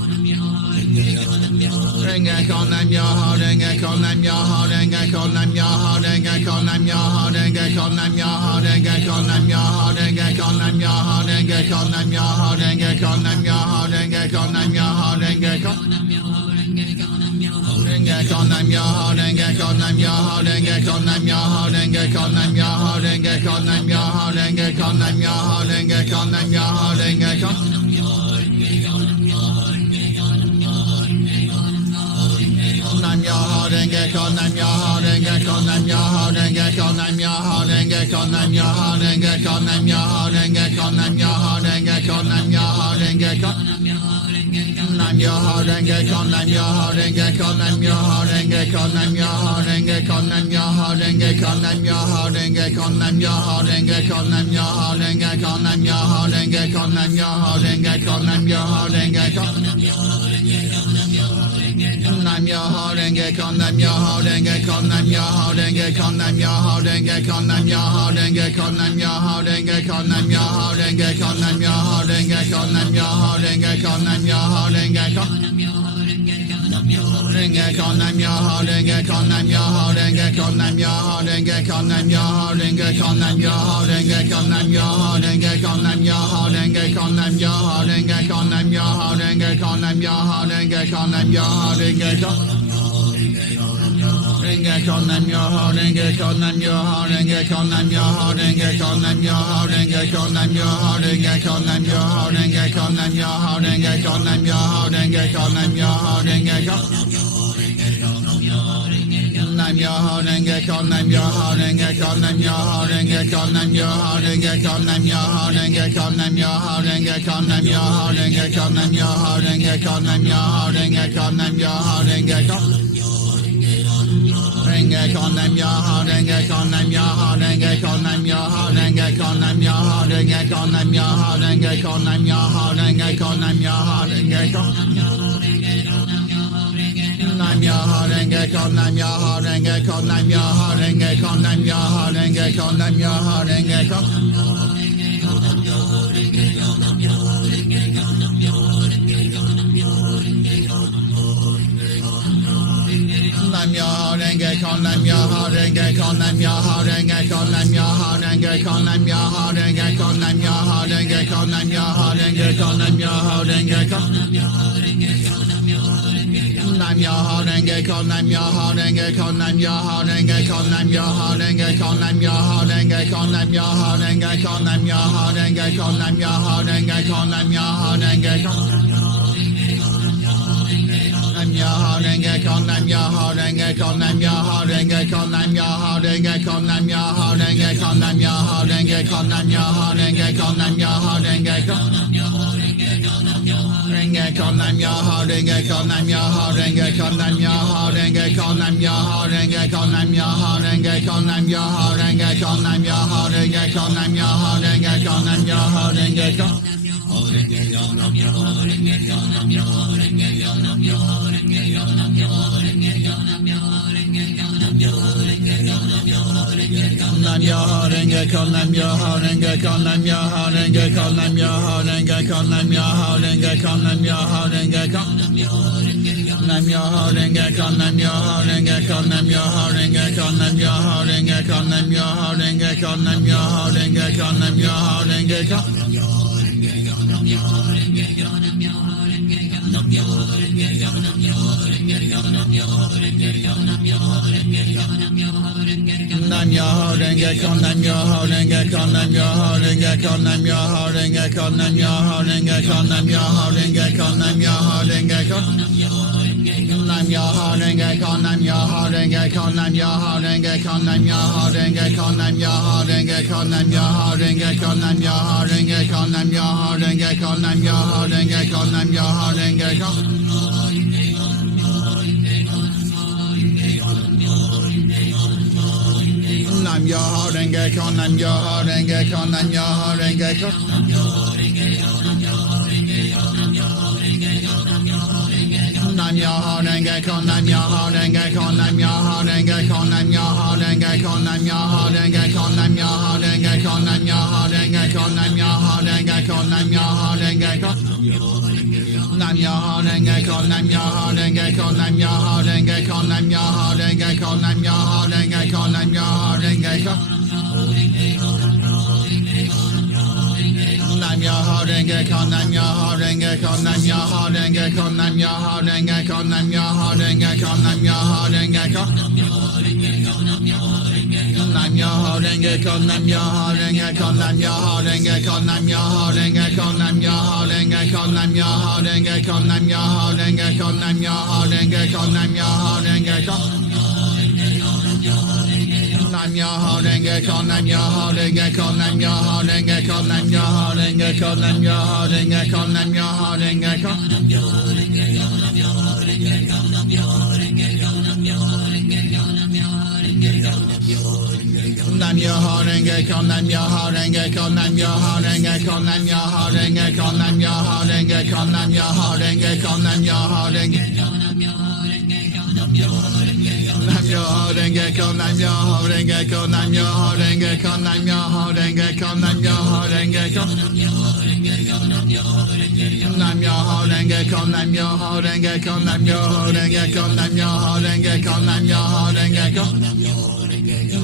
Renge Kyo, Nam Myoho Renge Kyo, Nam Myoho Renge Kyo, Nam Myoho Renge Kyo, Nam Myoho Renge Kyo, Nam Myoho Renge Kyo, Nam Myoho Renge Kyo, Nam Myoho Renge Kyo, Nam Myoho Renge Kyo, Nam Myoho Renge Kyo, Nam Myoho Renge Kyo. Renge Kyo, Nam Myoho Renge Kyo, Nam Myoho Renge Kyo, Nam Myoho Renge Kyo, Nam Myoho Renge Kyo, Nam Myoho Renge Kyo, Nam Myoho Renge Kyo, Nam Myoho Renge Kyo. Nam Myoho Renge Kyo, Nam Myoho Renge Kyo, Nam Myoho Renge Kyo, Nam Myoho Renge Kyo, Nam Myoho Renge Kyo, Nam Myoho Renge Kyo, Nam Myoho Renge Kyo, Nam Myoho Renge Kyo. Nam Myoho Renge Kyo, Nam Myoho Renge Kyo, Nam Myoho Renge Kyo, Nam Myoho Renge Kyo, Nam Myoho Renge Kyo, Nam Myoho Renge Kyo, Nam Myoho Renge Kyo, Nam Myoho Renge Kyo, Nam Myoho Renge Kyo, Nam Myoho Renge Kyo, Nam Myoho Renge Kyo. Nam Myoho Renge Kyo, Nam Myoho Renge Kyo, Nam Myoho Renge Kyo, Nam Myoho Renge Kyo, Nam Myoho Renge Kyo, Nam Myoho Renge Kyo, Nam Myoho Renge Kyo, Nam Myoho Renge Kyo, Nam Myoho Renge Kyo, Nam Myoho Renge Kyo. Renge Kyo, Nam Myoho Renge Kyo, Nam Myoho Renge Kyo, Nam Myoho Renge Kyo, Nam Myoho Renge Kyo, Nam Myoho Renge Kyo, Nam Myoho Renge Kyo, Nam Myoho Renge Kyo, Nam Myoho Renge Kyo, Nam Myoho Renge Kyo, Nam Myoho Renge Kyo, Nam Myoho Renge Kyo. Renge Kyo, Nam Myoho Renge Kyo, Nam Myoho Renge Kyo, Nam Myoho Renge Kyo, Nam Myoho Renge Kyo, Nam Myoho Renge Kyo, Nam Myoho Renge Kyo, Nam Myoho Renge Kyo, Nam Myoho Renge Kyo, Nam Myoho Renge Kyo. Nam Myoho Renge Kyo, Nam Myoho Renge Kyo, Nam Myoho Renge Kyo, Nam Myoho Renge Kyo, Nam Myoho Renge Kyo, Nam Myoho Renge Kyo, Nam Myoho Renge Kyo, Nam Myoho Renge Kyo, Nam Myoho Renge Kyo, Nam Myoho Renge Kyo. Renge Kyo, Nam Myoho Renge Kyo, Nam Myoho Renge Kyo, Nam Myoho Renge Kyo, Nam Myoho Renge Kyo, Nam Myoho Renge Kyo, Nam Myoho Renge Kyo, Nam Myoho Renge Kyo. Nam Myoho Renge Kyo, Nam Myoho Renge Kyo, Nam Myoho Renge Kyo, Nam Myoho Renge Kyo, Nam Myoho Renge Kyo. Nam Myoho Renge Kyo, Nam Myoho Renge Kyo, Nam Myoho Renge Kyo, Nam Myoho Renge Renge Kyo, Nam Myoho Renge Kyo, Nam Myoho Renge Kyo, Nam Myoho Renge Kyo, Nam Myoho Renge Kyo. Nam Myoho Renge Kyo, Nam Myoho Renge Kyo, Nam Myoho Renge Kyo, Nam Myoho Renge Kyo, Nam Myoho Renge Kyo, Nam Myoho Renge Kyo, Nam Myoho Renge Kyo, Nam Myoho Renge Kyo, Nam Myoho Renge Kyo. Nam Myoho Renge Kyo, Nam Myoho Renge Kyo, Nam Myoho Renge Kyo, Nam Myoho Renge Kyo, Nam Myoho Renge Kyo, Nam Myoho Renge Kyo, Nam Myoho Renge Kyo, Nam Myoho Renge Kyo. Renge Kyo, Nam Myoho Renge Kyo, Nam Myoho Renge Kyo, Nam Myoho Renge Kyo, Nam Myoho Renge Kyo, Nam Myoho Renge Kyo, Nam Myoho Renge Kyo, Nam Myoho Renge Kyo, Nam Myoho Renge Kyo, Nam Myoho Renge Kyo. Nam Myoho Renge Kyo, Nam Myoho Renge Kyo, Nam Myoho Renge Kyo, Nam Myoho Renge Kyo, Nam Myoho Renge Kyo, Nam Myoho Renge Kyo. Nam Myoho Renge Kyo, Nam Myoho Renge Kyo, Nam Myoho Renge Kyo, Nam Myoho Renge Kyo, Nam Myoho Renge Kyo, Nam Myoho Renge Kyo, Nam Myoho Renge Kyo. Nam Myoho Renge Kyo, Nam Myoho Renge Kyo, Nam Myoho Renge Kyo, Nam Myoho Renge Kyo, Nam Myoho Renge Kyo, Nam Myoho Renge Kyo, Nam Myoho Renge Kyo. Nam Myoho Renge Kyo, Nam Myoho Renge Kyo, Nam Myoho Renge Kyo, Nam Myoho Renge Kyo, Nam Myoho Renge Kyo, Nam Myoho Renge Kyo, Nam Myoho Renge Kyo, Nam Myoho Renge Kyo, Nam Myoho Renge Kyo, Nam Myoho Renge Kyo. Nam Myoho Renge Kyo, Nam Myoho Renge Kyo, Nam Myoho Renge Kyo. Nam Myoho Renge Kyo, Nam Myoho Renge Kyo, Nam Myoho Renge Kyo, Nam Myoho Renge Kyo, Nam Myoho Renge Kyo, Nam Myoho Renge Kyo, Nam Myoho Renge Kyo, Nam Myoho Renge Kyo, Nam Myoho Renge Kyo. Nam Myoho Renge Kyo, Nam Myoho Renge Kyo, Nam Myoho Renge Kyo, Nam Myoho Renge Kyo, Nam Myoho Renge Kyo, Nam Myoho Renge Kyo. Nam Myoho Renge Kyo, Nam Myoho Renge Kyo, Nam Myoho Renge Kyo, Nam Myoho Renge Kyo, Nam Myoho Renge Kyo, Nam Myoho Renge Kyo. Nam Myoho Renge Kyo, Nam Myoho Renge Kyo, Nam Myoho Renge Kyo, Nam Myoho Renge Kyo, Nam Myoho Renge Kyo, Nam Myoho Renge Kyo, Nam Myoho Renge Kyo, Nam Myoho Renge Kyo, Nam Myoho Renge Kyo. Nam Myoho Renge Kyo, Nam Myoho Renge Kyo, Nam Myoho Renge Kyo, Nam Myoho Renge Kyo, Nam Myoho Renge Kyo, Nam Myoho Renge Kyo. Nam Myoho Renge Kyo, Nam Myoho Renge Kyo, Nam Myoho Renge Kyo, Nam Myoho Renge Kyo, Nam Myoho Renge Kyo, Nam Myoho Renge Kyo, Nam Myoho Renge Kyo. Nam Myoho Renge Kyo, Nam Myoho Renge Kyo, Nam Myoho Renge Kyo, Nam Myoho Renge Kyo, Nam Myoho Renge Kyo. Nam Myoho Renge Kyo, Nam Myoho Renge Kyo, Nam Myoho Renge Kyo, Nam Myoho Renge Kyo, Nam Myoho Renge Kyo.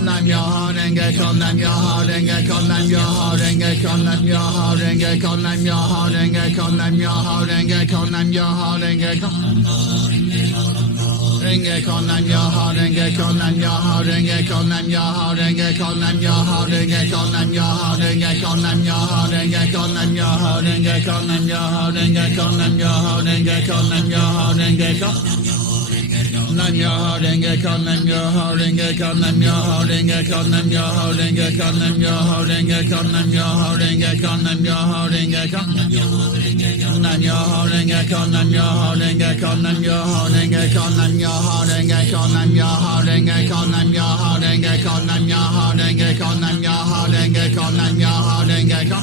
Nam Myoho Renge Kyo, Nam Myoho Renge Kyo, Nam Myoho Renge Kyo, Nam Myoho Renge Kyo, Nam Myoho Renge Kyo, Nam Myoho Renge Kyo, Nam Myoho Renge Kyo. Renge Kyo, Nam Myoho Renge Kyo, Nam Myoho Renge Kyo, Nam Myoho Renge Kyo, Nam Myoho Renge Kyo, Nam Myoho Renge Kyo, Nam Myoho Renge Kyo, Nam Myoho Renge Kyo, Nam Myoho Renge Kyo, Nam Myoho Renge Kyo, Nam Myoho Renge Kyo. Nam Myoho Renge Kyo, Nam Myoho Renge Kyo, Nam Myoho Renge Kyo, Nam Myoho Renge Kyo, Nam Myoho Renge Kyo, Nam Myoho Renge Kyo, Nam Myoho Renge Kyo. Nam Myoho Renge Kyo, Nam Myoho Renge Kyo, Nam Myoho Renge Kyo, Nam Myoho Renge Kyo, Nam Myoho Renge Kyo, Nam Myoho Renge Kyo, Nam Myoho Renge Kyo, Nam Myoho Renge Kyo, Nam Myoho Renge Kyo.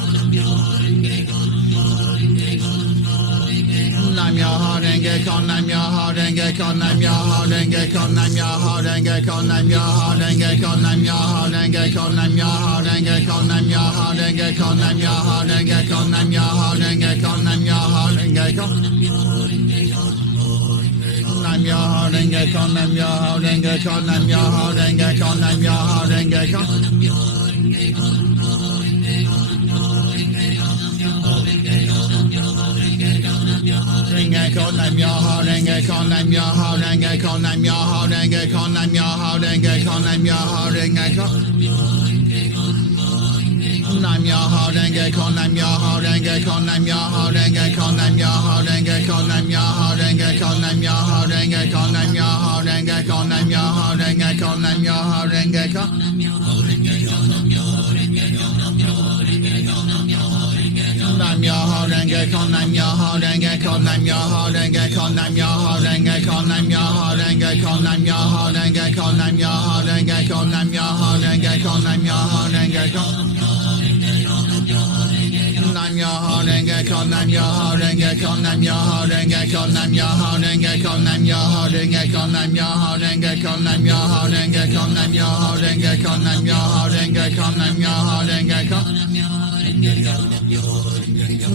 Nam Myoho Renge Kyo, Nam Myoho Renge Kyo, Nam Myoho Renge Kyo, Nam Myoho Renge Kyo, Nam Myoho Renge Kyo, Nam Myoho Renge Kyo, Nam Myoho Renge Kyo, Nam Myoho Renge Kyo, Nam Myoho Renge Kyo, Nam Myoho Renge Kyo, Nam Myoho Renge Kyo. Nam Myoho Renge Kyo, Nam Myoho Renge Kyo, Nam Myoho Renge Kyo, Nam Myoho Renge Kyo. Renge Kyo, Nam Myoho Renge Kyo, Nam Myoho Renge Kyo, Nam Myoho Renge Kyo, Nam Myoho Renge Kyo, Nam Myoho Renge Kyo. Nam Myoho Renge Kyo, Nam Myoho Renge Kyo, Nam Myoho Renge Kyo, Nam Myoho Renge Kyo, Nam Myoho Renge Kyo, Nam Myoho Renge Kyo, Nam Myoho Renge Kyo, Nam Myoho Renge Kyo, Nam Myoho Renge Kyo. Nam Myoho Renge Kyo, Nam Myoho Renge Kyo, Nam Myoho Renge Kyo, Nam Myoho Renge Kyo, Nam Myoho Renge Kyo, Nam Myoho Renge Kyo, Nam Myoho Renge Kyo, Nam Myoho Renge Kyo, Nam Myoho Renge Kyo. Nam Myoho Renge Kyo, Nam Myoho Renge Kyo, Nam Myoho Renge Kyo, Nam Myoho Renge Kyo, Nam Myoho Renge Kyo, Nam Myoho Renge Kyo, Nam Myoho Renge Kyo, Nam Myoho Renge Kyo, Nam Myoho Renge Kyo, Nam Myoho Renge Kyo.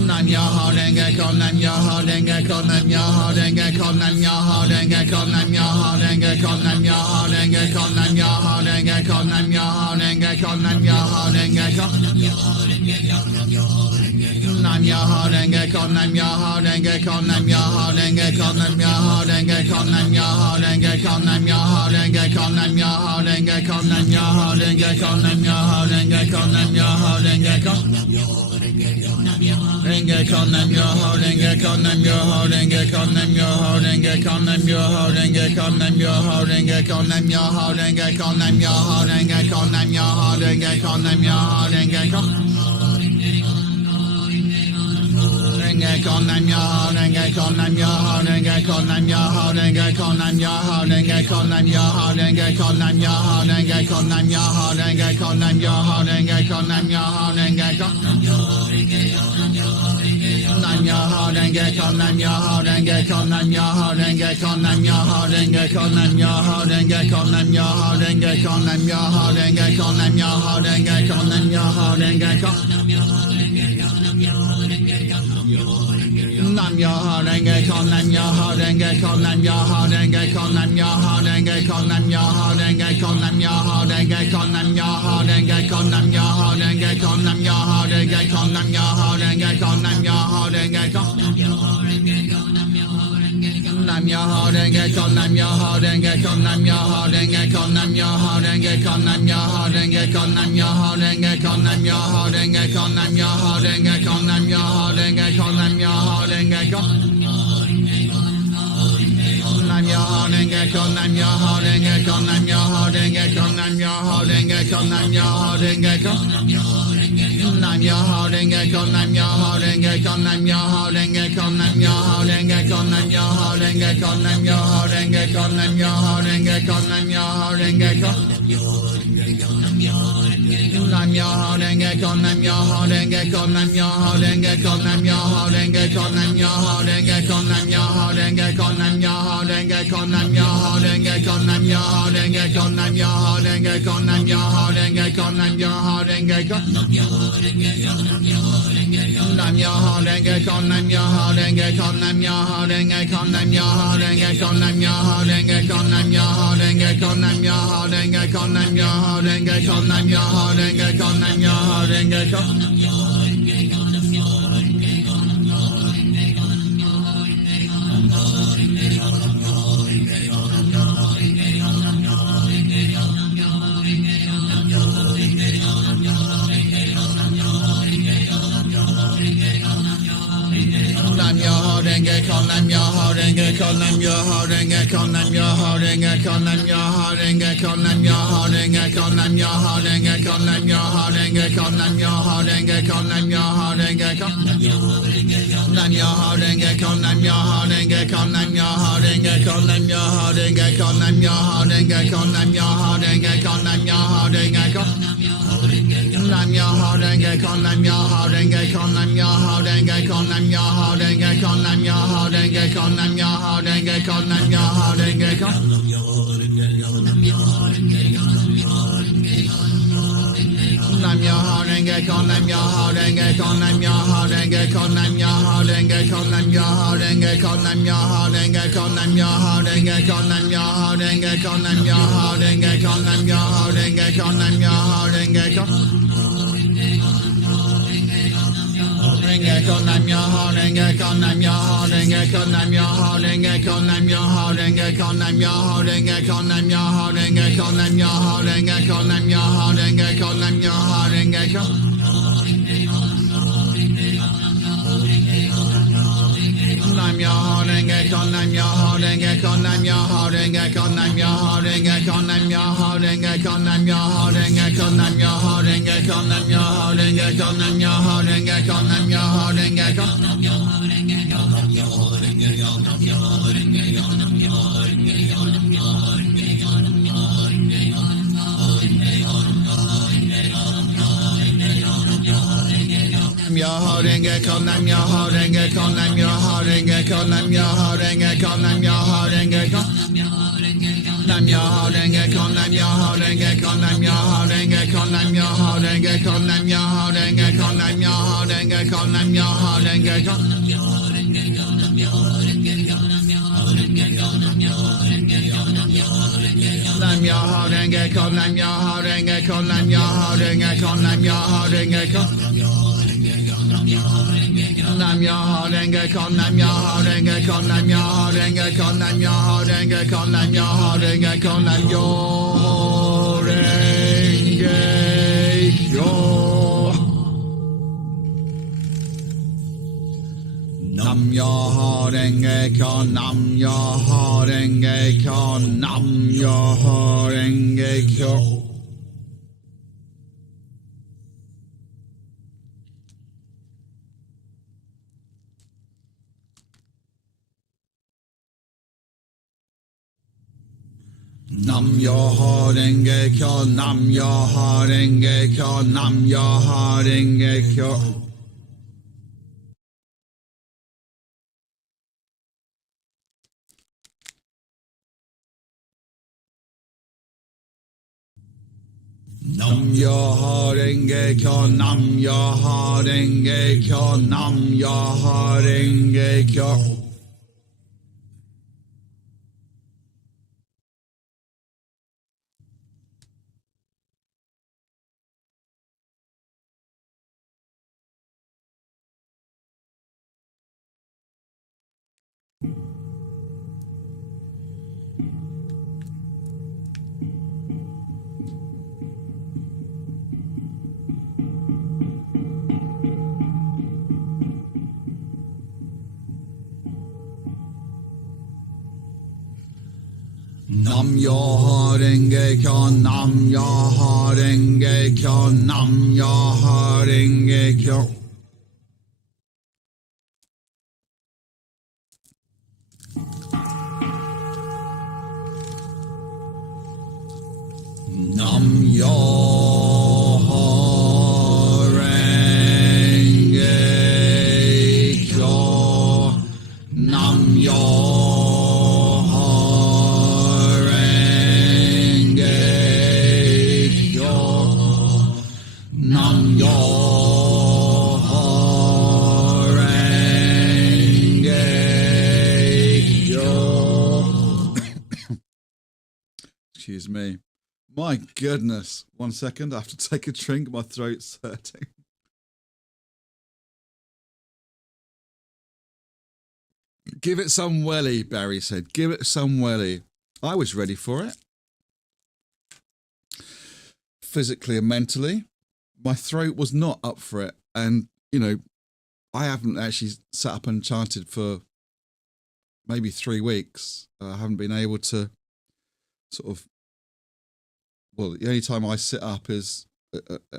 Nam Myoho Renge Kyo, Nam Myoho Renge Kyo, Nam Myoho Renge Kyo, Nam Myoho Renge Kyo, Nam Myoho Renge Kyo, Nam Myoho Renge Kyo, Nam Myoho Renge Kyo, Nam Myoho Renge Kyo, Nam Myoho Renge Kyo. Nam Myoho Renge Kyo, Nam Myoho Renge Kyo, Nam Myoho Renge Kyo, Nam Myoho Renge Kyo, Nam Myoho Renge Kyo, Nam Myoho Renge Kyo, Nam Myoho Renge Kyo, Nam Myoho Renge Kyo, Nam Myoho Renge Kyo, Nam Myoho Renge Kyo. Renge Kyo, Nam Myoho Renge Kyo, Nam Myoho Renge Kyo, Nam Myoho Renge Kyo, Nam Myoho Renge Kyo, Nam Myoho Renge Kyo, Nam Myoho Renge Kyo, Nam Myoho Renge Kyo, Nam Myoho Renge Kyo, Nam Myoho Renge Kyo. Renge Kyo, Nam Myoho Renge Kyo, Nam Myoho Renge Kyo, Nam Myoho Renge Kyo, Nam Myoho Renge Kyo, Nam Myoho Renge Kyo, Nam Myoho Renge Kyo, Nam Myoho Renge Kyo, Nam Myoho Renge Kyo, Nam Myoho Renge Kyo. Nam Myoho Renge Kyo, Nam Myoho Renge Kyo, Nam Myoho Renge Kyo, Nam Myoho Renge Kyo, Nam Myoho Renge Kyo, Nam Myoho Renge Kyo, Nam Myoho Renge Kyo, Nam Myoho Renge Kyo, Nam Myoho Renge Kyo. Nam Myoho Renge Kyo, Nam Myoho Renge Kyo, Nam Myoho Renge Kyo, Nam Myoho Renge Kyo, Nam Myoho Renge Kyo, Nam Myoho Renge Kyo, Nam Myoho Renge Kyo, Nam Myoho Renge Kyo, Nam Myoho Renge Kyo, Nam Myoho Renge Kyo, Nam Myoho Renge Kyo. Nam Myoho Renge Kyo, Nam Myoho Renge Kyo, Nam Myoho Renge Kyo, Nam Myoho Renge Kyo, Nam Myoho Renge Kyo, Nam Myoho Renge Kyo, Nam Myoho Renge Kyo, Nam Myoho Renge Kyo, Nam Myoho Renge Kyo, Nam Myoho Renge Kyo. Nam Myoho Renge Kyo, Nam Myoho Renge Kyo, Nam Myoho Renge Kyo, Nam Myoho Renge Kyo, Nam Myoho Renge Kyo. Nam Myoho Renge Kyo, Nam Myoho Renge Kyo, Nam Myoho Renge Kyo, Nam Myoho Renge Kyo, Nam Myoho Renge Kyo, Nam Myoho Renge Kyo, Nam Myoho Renge Kyo, Nam Myoho Renge Kyo. Nam Myoho Renge Kyo, Nam Myoho Renge Kyo, Nam Myoho Renge Kyo, Nam Myoho Renge Kyo, Nam Myoho Renge Kyo, Nam Myoho Renge Kyo, Nam Myoho Renge Kyo, Nam Myoho Renge Kyo, Nam Myoho Renge Kyo, Nam Myoho Renge Kyo, Nam Myoho Renge Kyo, Nam Myoho Renge Kyo. Nam Myoho Renge Kyo, Nam Myoho Renge Kyo, Nam Myoho Renge Kyo, Nam Myoho Renge Kyo, Nam Myoho Renge Kyo, Nam Myoho Renge Kyo, Nam Myoho Renge Kyo, Nam Myoho Renge Kyo, Nam Myoho Renge Kyo, Nam Myoho Renge Kyo. Nam Myoho Renge Kyo, Nam Myoho Renge Kyo, Nam Myoho Renge Kyo, Nam Myoho Renge Kyo, Nam Myoho Renge Kyo, Nam Myoho Renge Kyo, Nam Myoho Renge Kyo, Nam Myoho Renge Kyo, Nam Myoho Renge Kyo, Nam Myoho Renge Kyo. Nam Myoho Renge Kyo, Nam Myoho Renge Kyo, Nam Myoho Renge Kyo, Nam Myoho Renge Kyo, Nam Myoho Renge Kyo, Nam Myoho Renge Kyo, Nam Myoho Renge Kyo. Nam Myoho Renge Kyo, Nam Myoho Renge Kyo, Nam Myoho Renge Kyo, Nam Myoho Renge Kyo, Nam Myoho Renge Kyo, Nam Myoho Renge Kyo, Nam Myoho Renge Kyo. Nam Myoho Renge Kyo, Nam Myoho Renge Kyo, Nam Myoho Renge Kyo, Nam Myoho Renge Kyo, Nam Myoho Renge Kyo, Nam Myoho Renge Kyo, Nam Myoho Renge Kyo, Nam Myoho Renge Kyo, Nam Myoho Renge Kyo, Nam Myoho Renge Kyo, Nam Myoho Renge Kyo. Renge Kyo, Nam Myoho Renge Kyo, Nam Myoho Renge Kyo, Nam Myoho Renge Kyo, Nam Myoho Renge Kyo, Nam Myoho Renge Kyo, Nam Myoho Renge Kyo, Nam Myoho Renge Kyo, Nam Myoho Renge Kyo, Nam Myoho Renge Kyo. Nam Myoho Renge Kyo, Nam Myoho Renge Kyo, Nam Myoho Renge Kyo, Nam Myoho Renge Kyo, Nam Myoho Renge Kyo, Nam Myoho Renge Kyo, Nam Myoho Renge Kyo, Nam Myoho Renge Kyo, Nam Myoho Renge Kyo, Nam Myoho Renge Kyo. Myoho Renge Kyo, Nam Myoho Renge Kyo, Nam Myoho Renge Kyo, Nam Myoho Renge Kyo, Nam Myoho Renge Kyo. Nam Myoho Renge Kyo, Nam Myoho Renge Kyo, Nam Myoho Renge Kyo, Nam Myoho Renge Kyo, Nam Myoho Renge Kyo, Nam Myoho Renge Kyo, Nam Myoho Renge Kyo. Nam Myoho Renge Kyo, Nam Myoho Renge Kyo, Nam Myoho Renge Kyo, Nam Myoho Renge Kyo. Nam Myoho Renge Kyo, Nam Myoho Renge Kyo, Nam Myoho Renge Kyo, Nam Myoho Renge Kyo, Nam Myoho Renge Kyo, Nam Myoho Renge Kyo. Nam Myoho Renge Kyo, Nam Myoho Renge Kyo, Nam Myoho Renge Kyo. Nam Myoho Renge Kyo, Nam Myoho Renge Kyo, Nam Myoho Renge Kyo. Nam Myoho Renge Kyo, Nam Myoho Renge Kyo, Nam Myoho Renge Kyo. Nam Myoho Renge Kyo, Nam Myoho Renge Kyo, Nam Myoho Renge Kyo. Nam Myoho Renge Kyo, Nam Myoho Renge Kyo, Nam Myoho Renge Kyo. Excuse me. My goodness. 1 second, I have to take a drink. My throat's hurting. Give it some welly, Barry said. Give it some welly. I was ready for it. Physically and mentally. My throat was not up for it. And, you know, I haven't actually sat up and chanted for maybe 3 weeks. I haven't been able to sort of, well, the only time I sit up is,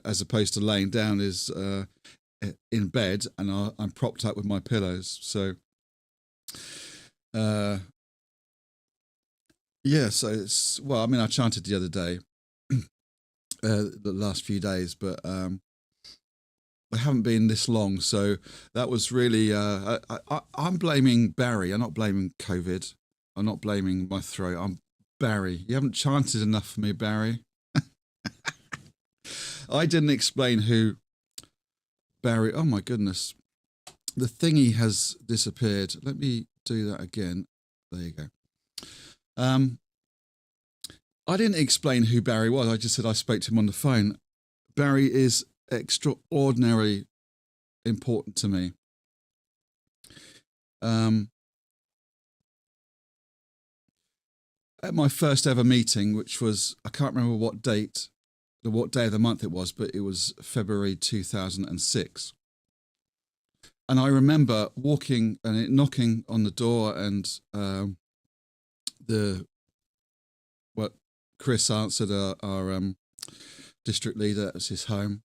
as opposed to laying down, is in bed, and I'm propped up with my pillows. So, yeah. So it's, well, I mean, I chanted the other day, the last few days, but they haven't been this long. So that was really. I'm blaming Barry. I'm not blaming COVID. I'm not blaming my throat. I'm Barry. You haven't chanted enough for me, Barry. I didn't explain who Barry. Oh my goodness, the thingy has disappeared. Let me do that again. There you go. I didn't explain who Barry was. I just said I spoke to him on the phone. Barry is extraordinarily important to me. At my first ever meeting, which was, I can't remember what day of the month it was, but it was February 2006. And I remember walking and knocking on the door, and Chris answered, our district leader at his home,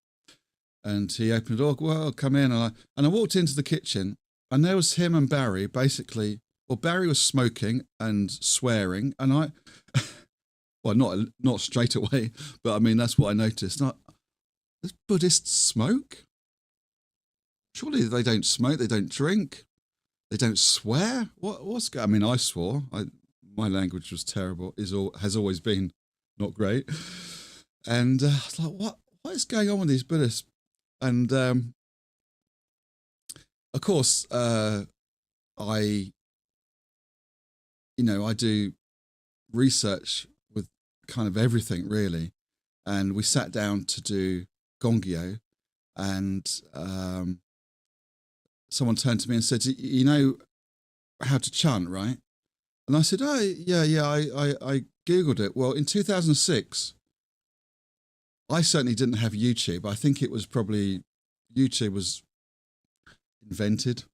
and he opened the door. Well, come in, and I walked into the kitchen, and there was him and Barry. Basically, well, Barry was smoking and swearing, and I, well, not straight away, but I mean that's what I noticed. Does Buddhists smoke? Surely they don't smoke. They don't drink. They don't swear. What's? I mean, I swore. My language was terrible. Has always been not great. And I was like, what is going on with these Buddhists? And of course, I do research with kind of everything really. And we sat down to do Gongyo, and someone turned to me and said, you know how to chant, right? And I said, oh, yeah, I Googled it. Well, in 2006, I certainly didn't have YouTube. I think it was probably, YouTube was invented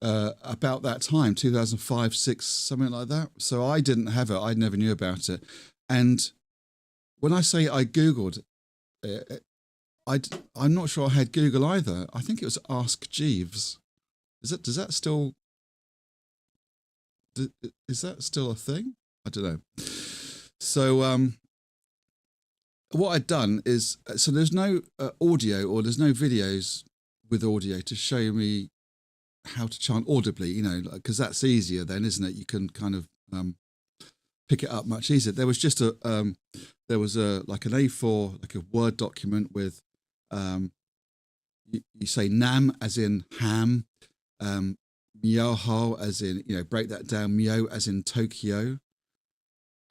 about that time, 2005, 6, something like that. So I didn't have it. I never knew about it. And when I say I Googled it, I'm not sure I had Google either. I think it was Ask Jeeves. Is that still a thing? I don't know. So what I'd done is, so there's no audio, or there's no videos with audio to show me how to chant audibly, because that's easier then, isn't it? You can kind of pick it up much easier. There was just like an A4, like a Word document with, you say Nam as in ham, Myoho as in, break that down, Myo as in Tokyo,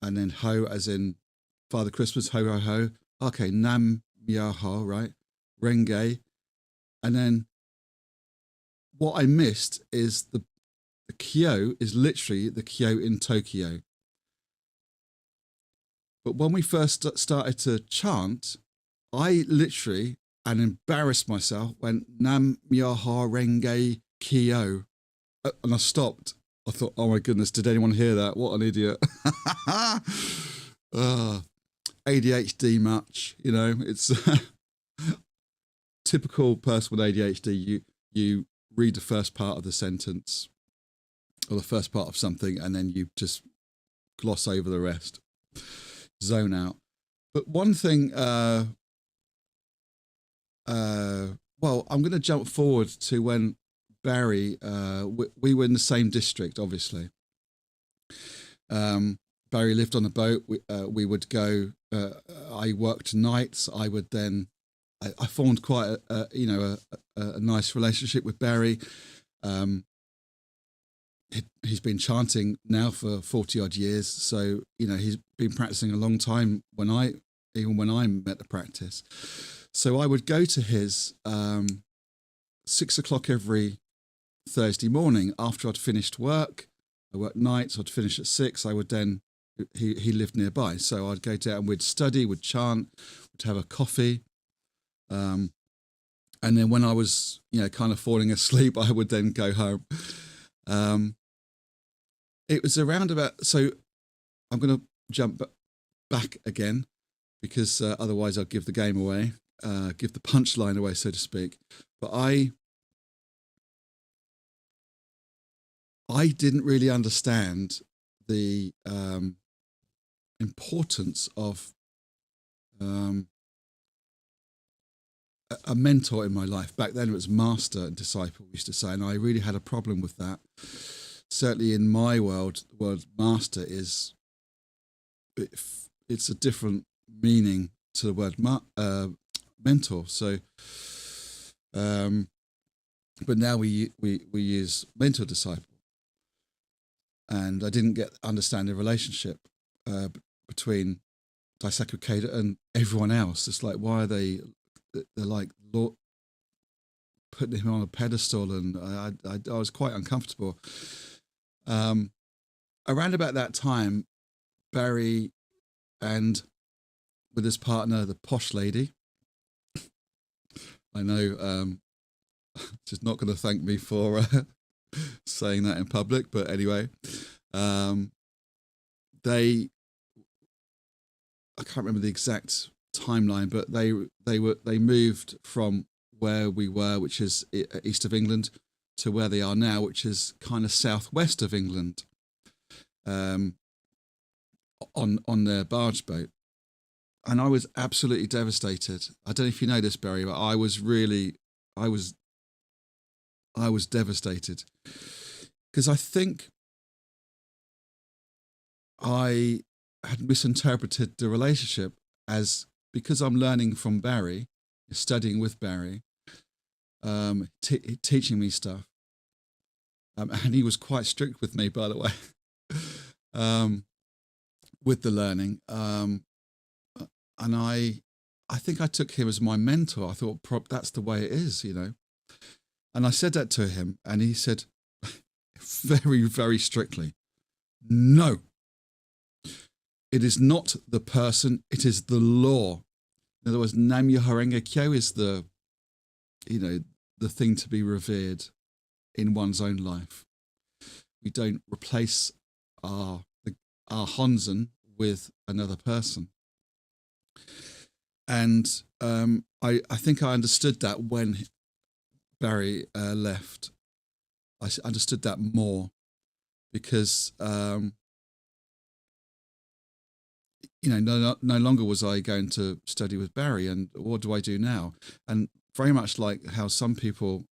and then Ho as in Father Christmas, ho, ho, ho. Okay, Nam Myoho, right? Renge. And then what I missed is the Kyo is literally the Kyo in Tokyo. But when we first started to chant, I literally, and embarrassed myself, went Nam Myoho Renge Kyo. And I stopped. I thought, oh my goodness, did anyone hear that? What an idiot. ADHD much, it's typical person with ADHD. You read the first part of the sentence or the first part of something, and then you just gloss over the rest, zone out. But one thing, well, I'm going to jump forward to when Barry, we were in the same district, obviously. Barry lived on a boat. We would go, I worked nights. I would then, I formed quite a nice relationship with Barry. He's been chanting now for 40 odd years. So, he's been practicing a long time even when I met the practice. So I would go to his 6 o'clock every Thursday morning after I'd finished work. I worked nights, I'd finish at 6. I would then, he lived nearby. So I'd go down, we'd study, we'd chant, we'd have a coffee. And then when I was, kind of falling asleep, I would then go home. It was around about, so I'm going to jump back again because otherwise I'll give the game away. give the punchline away, so to speak. But I didn't really understand the importance of a mentor in my life. Back then it was master and disciple, we used to say, and I really had a problem with that. Certainly in my world, the word master it's a different meaning to the word mentor. So, but now we use mentor disciple, and I didn't understand the relationship between Daisaku Keida and everyone else. It's like, why are they're like putting him on a pedestal, and I was quite uncomfortable. Around about that time, Barry and with his partner, the posh lady, I know she's not going to thank me for saying that in public, but anyway, I can't remember the exact timeline, but they moved from where we were, which is east of England, to where they are now, which is kind of southwest of England, on their barge boat. And I was absolutely devastated. I don't know if you know this, Barry, but I was devastated, because I think I had misinterpreted the relationship as, because I'm learning from Barry, studying with Barry, teaching me stuff, and he was quite strict with me, by the way, with the learning, and I think I took him as my mentor. I thought that's the way it is, you know. And I said that to him, and he said very, very strictly, no, it is not the person, it is the law. In other words, Nam Myoho Renge Kyo is the thing to be revered in one's own life. We don't replace our Honzen with another person. And I think I understood that when Barry left. I understood that more, because no longer was I going to study with Barry, and what do I do now? And very much like how some people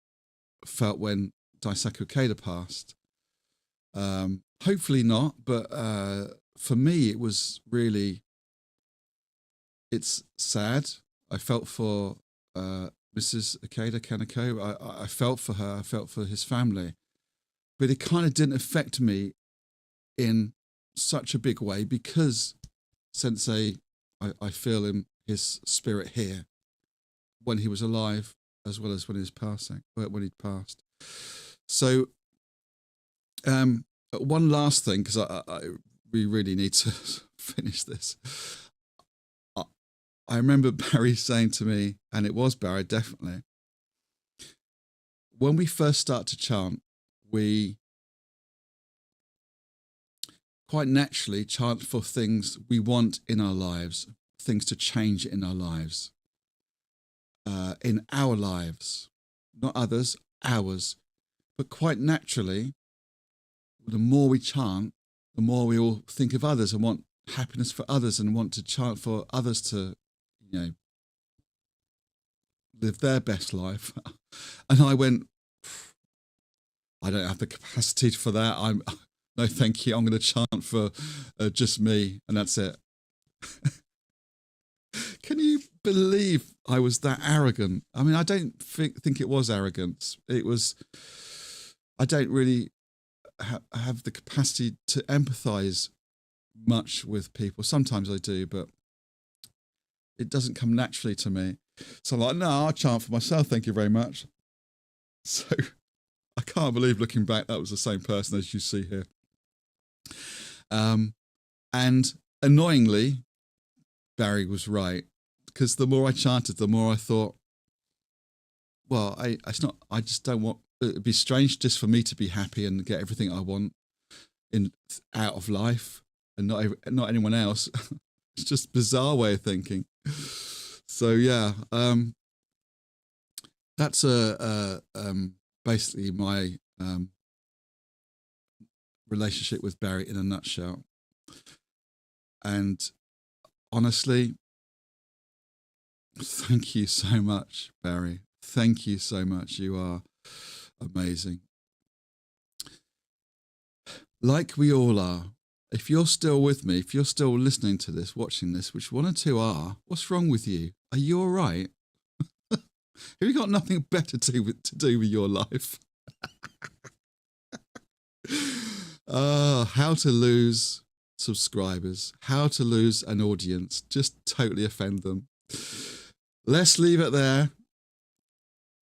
felt when Daisaku Keida passed. Hopefully not, but for me it was really, it's sad. I felt for Mrs. Ikeda Kaneko. I felt for her. I felt for his family, but it kind of didn't affect me in such a big way, because Sensei, I feel in his spirit here when he was alive, as well as when he'd passed. So, one last thing, because we really need to finish this. I remember Barry saying to me, and it was Barry, definitely, when we first start to chant, we quite naturally chant for things we want in our lives, things to change in our lives, not others, ours. But quite naturally, the more we chant, the more we all think of others and want happiness for others and want to chant for others to, live their best life. And I went, I don't have the capacity for that. No, thank you. I'm going to chant for just me, and that's it. Can you believe I was that arrogant? I mean, I don't think it was arrogance. It was, I don't really have the capacity to empathize much with people. Sometimes I do, but it doesn't come naturally to me. So I'm like, no, I'll chant for myself. Thank you very much. So I can't believe, looking back, that was the same person as you see here. And annoyingly, Barry was right, because the more I chanted, the more I thought, well, I just don't want, it'd be strange just for me to be happy and get everything I want out of life, and not anyone else. It's just a bizarre way of thinking. So yeah, that's basically my relationship with Barry in a nutshell. And honestly, thank you so much, Barry. Thank you so much. You are amazing. Like we all are. If you're still with me, if you're still listening to this, watching this, which one or two are, what's wrong with you? Are you all right? Have you got nothing better to do with your life? How to lose subscribers, how to lose an audience, just totally offend them. Let's leave it there.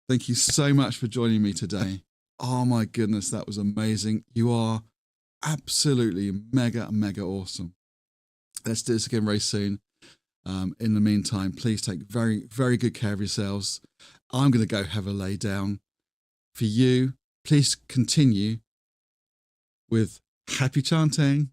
Thank you so much for joining me today. Oh my goodness, that was amazing. You are absolutely mega awesome. Let's do this again very soon. In the meantime, please take very good care of yourselves. I'm going to go have a lay down. For you, please continue with happy chanting.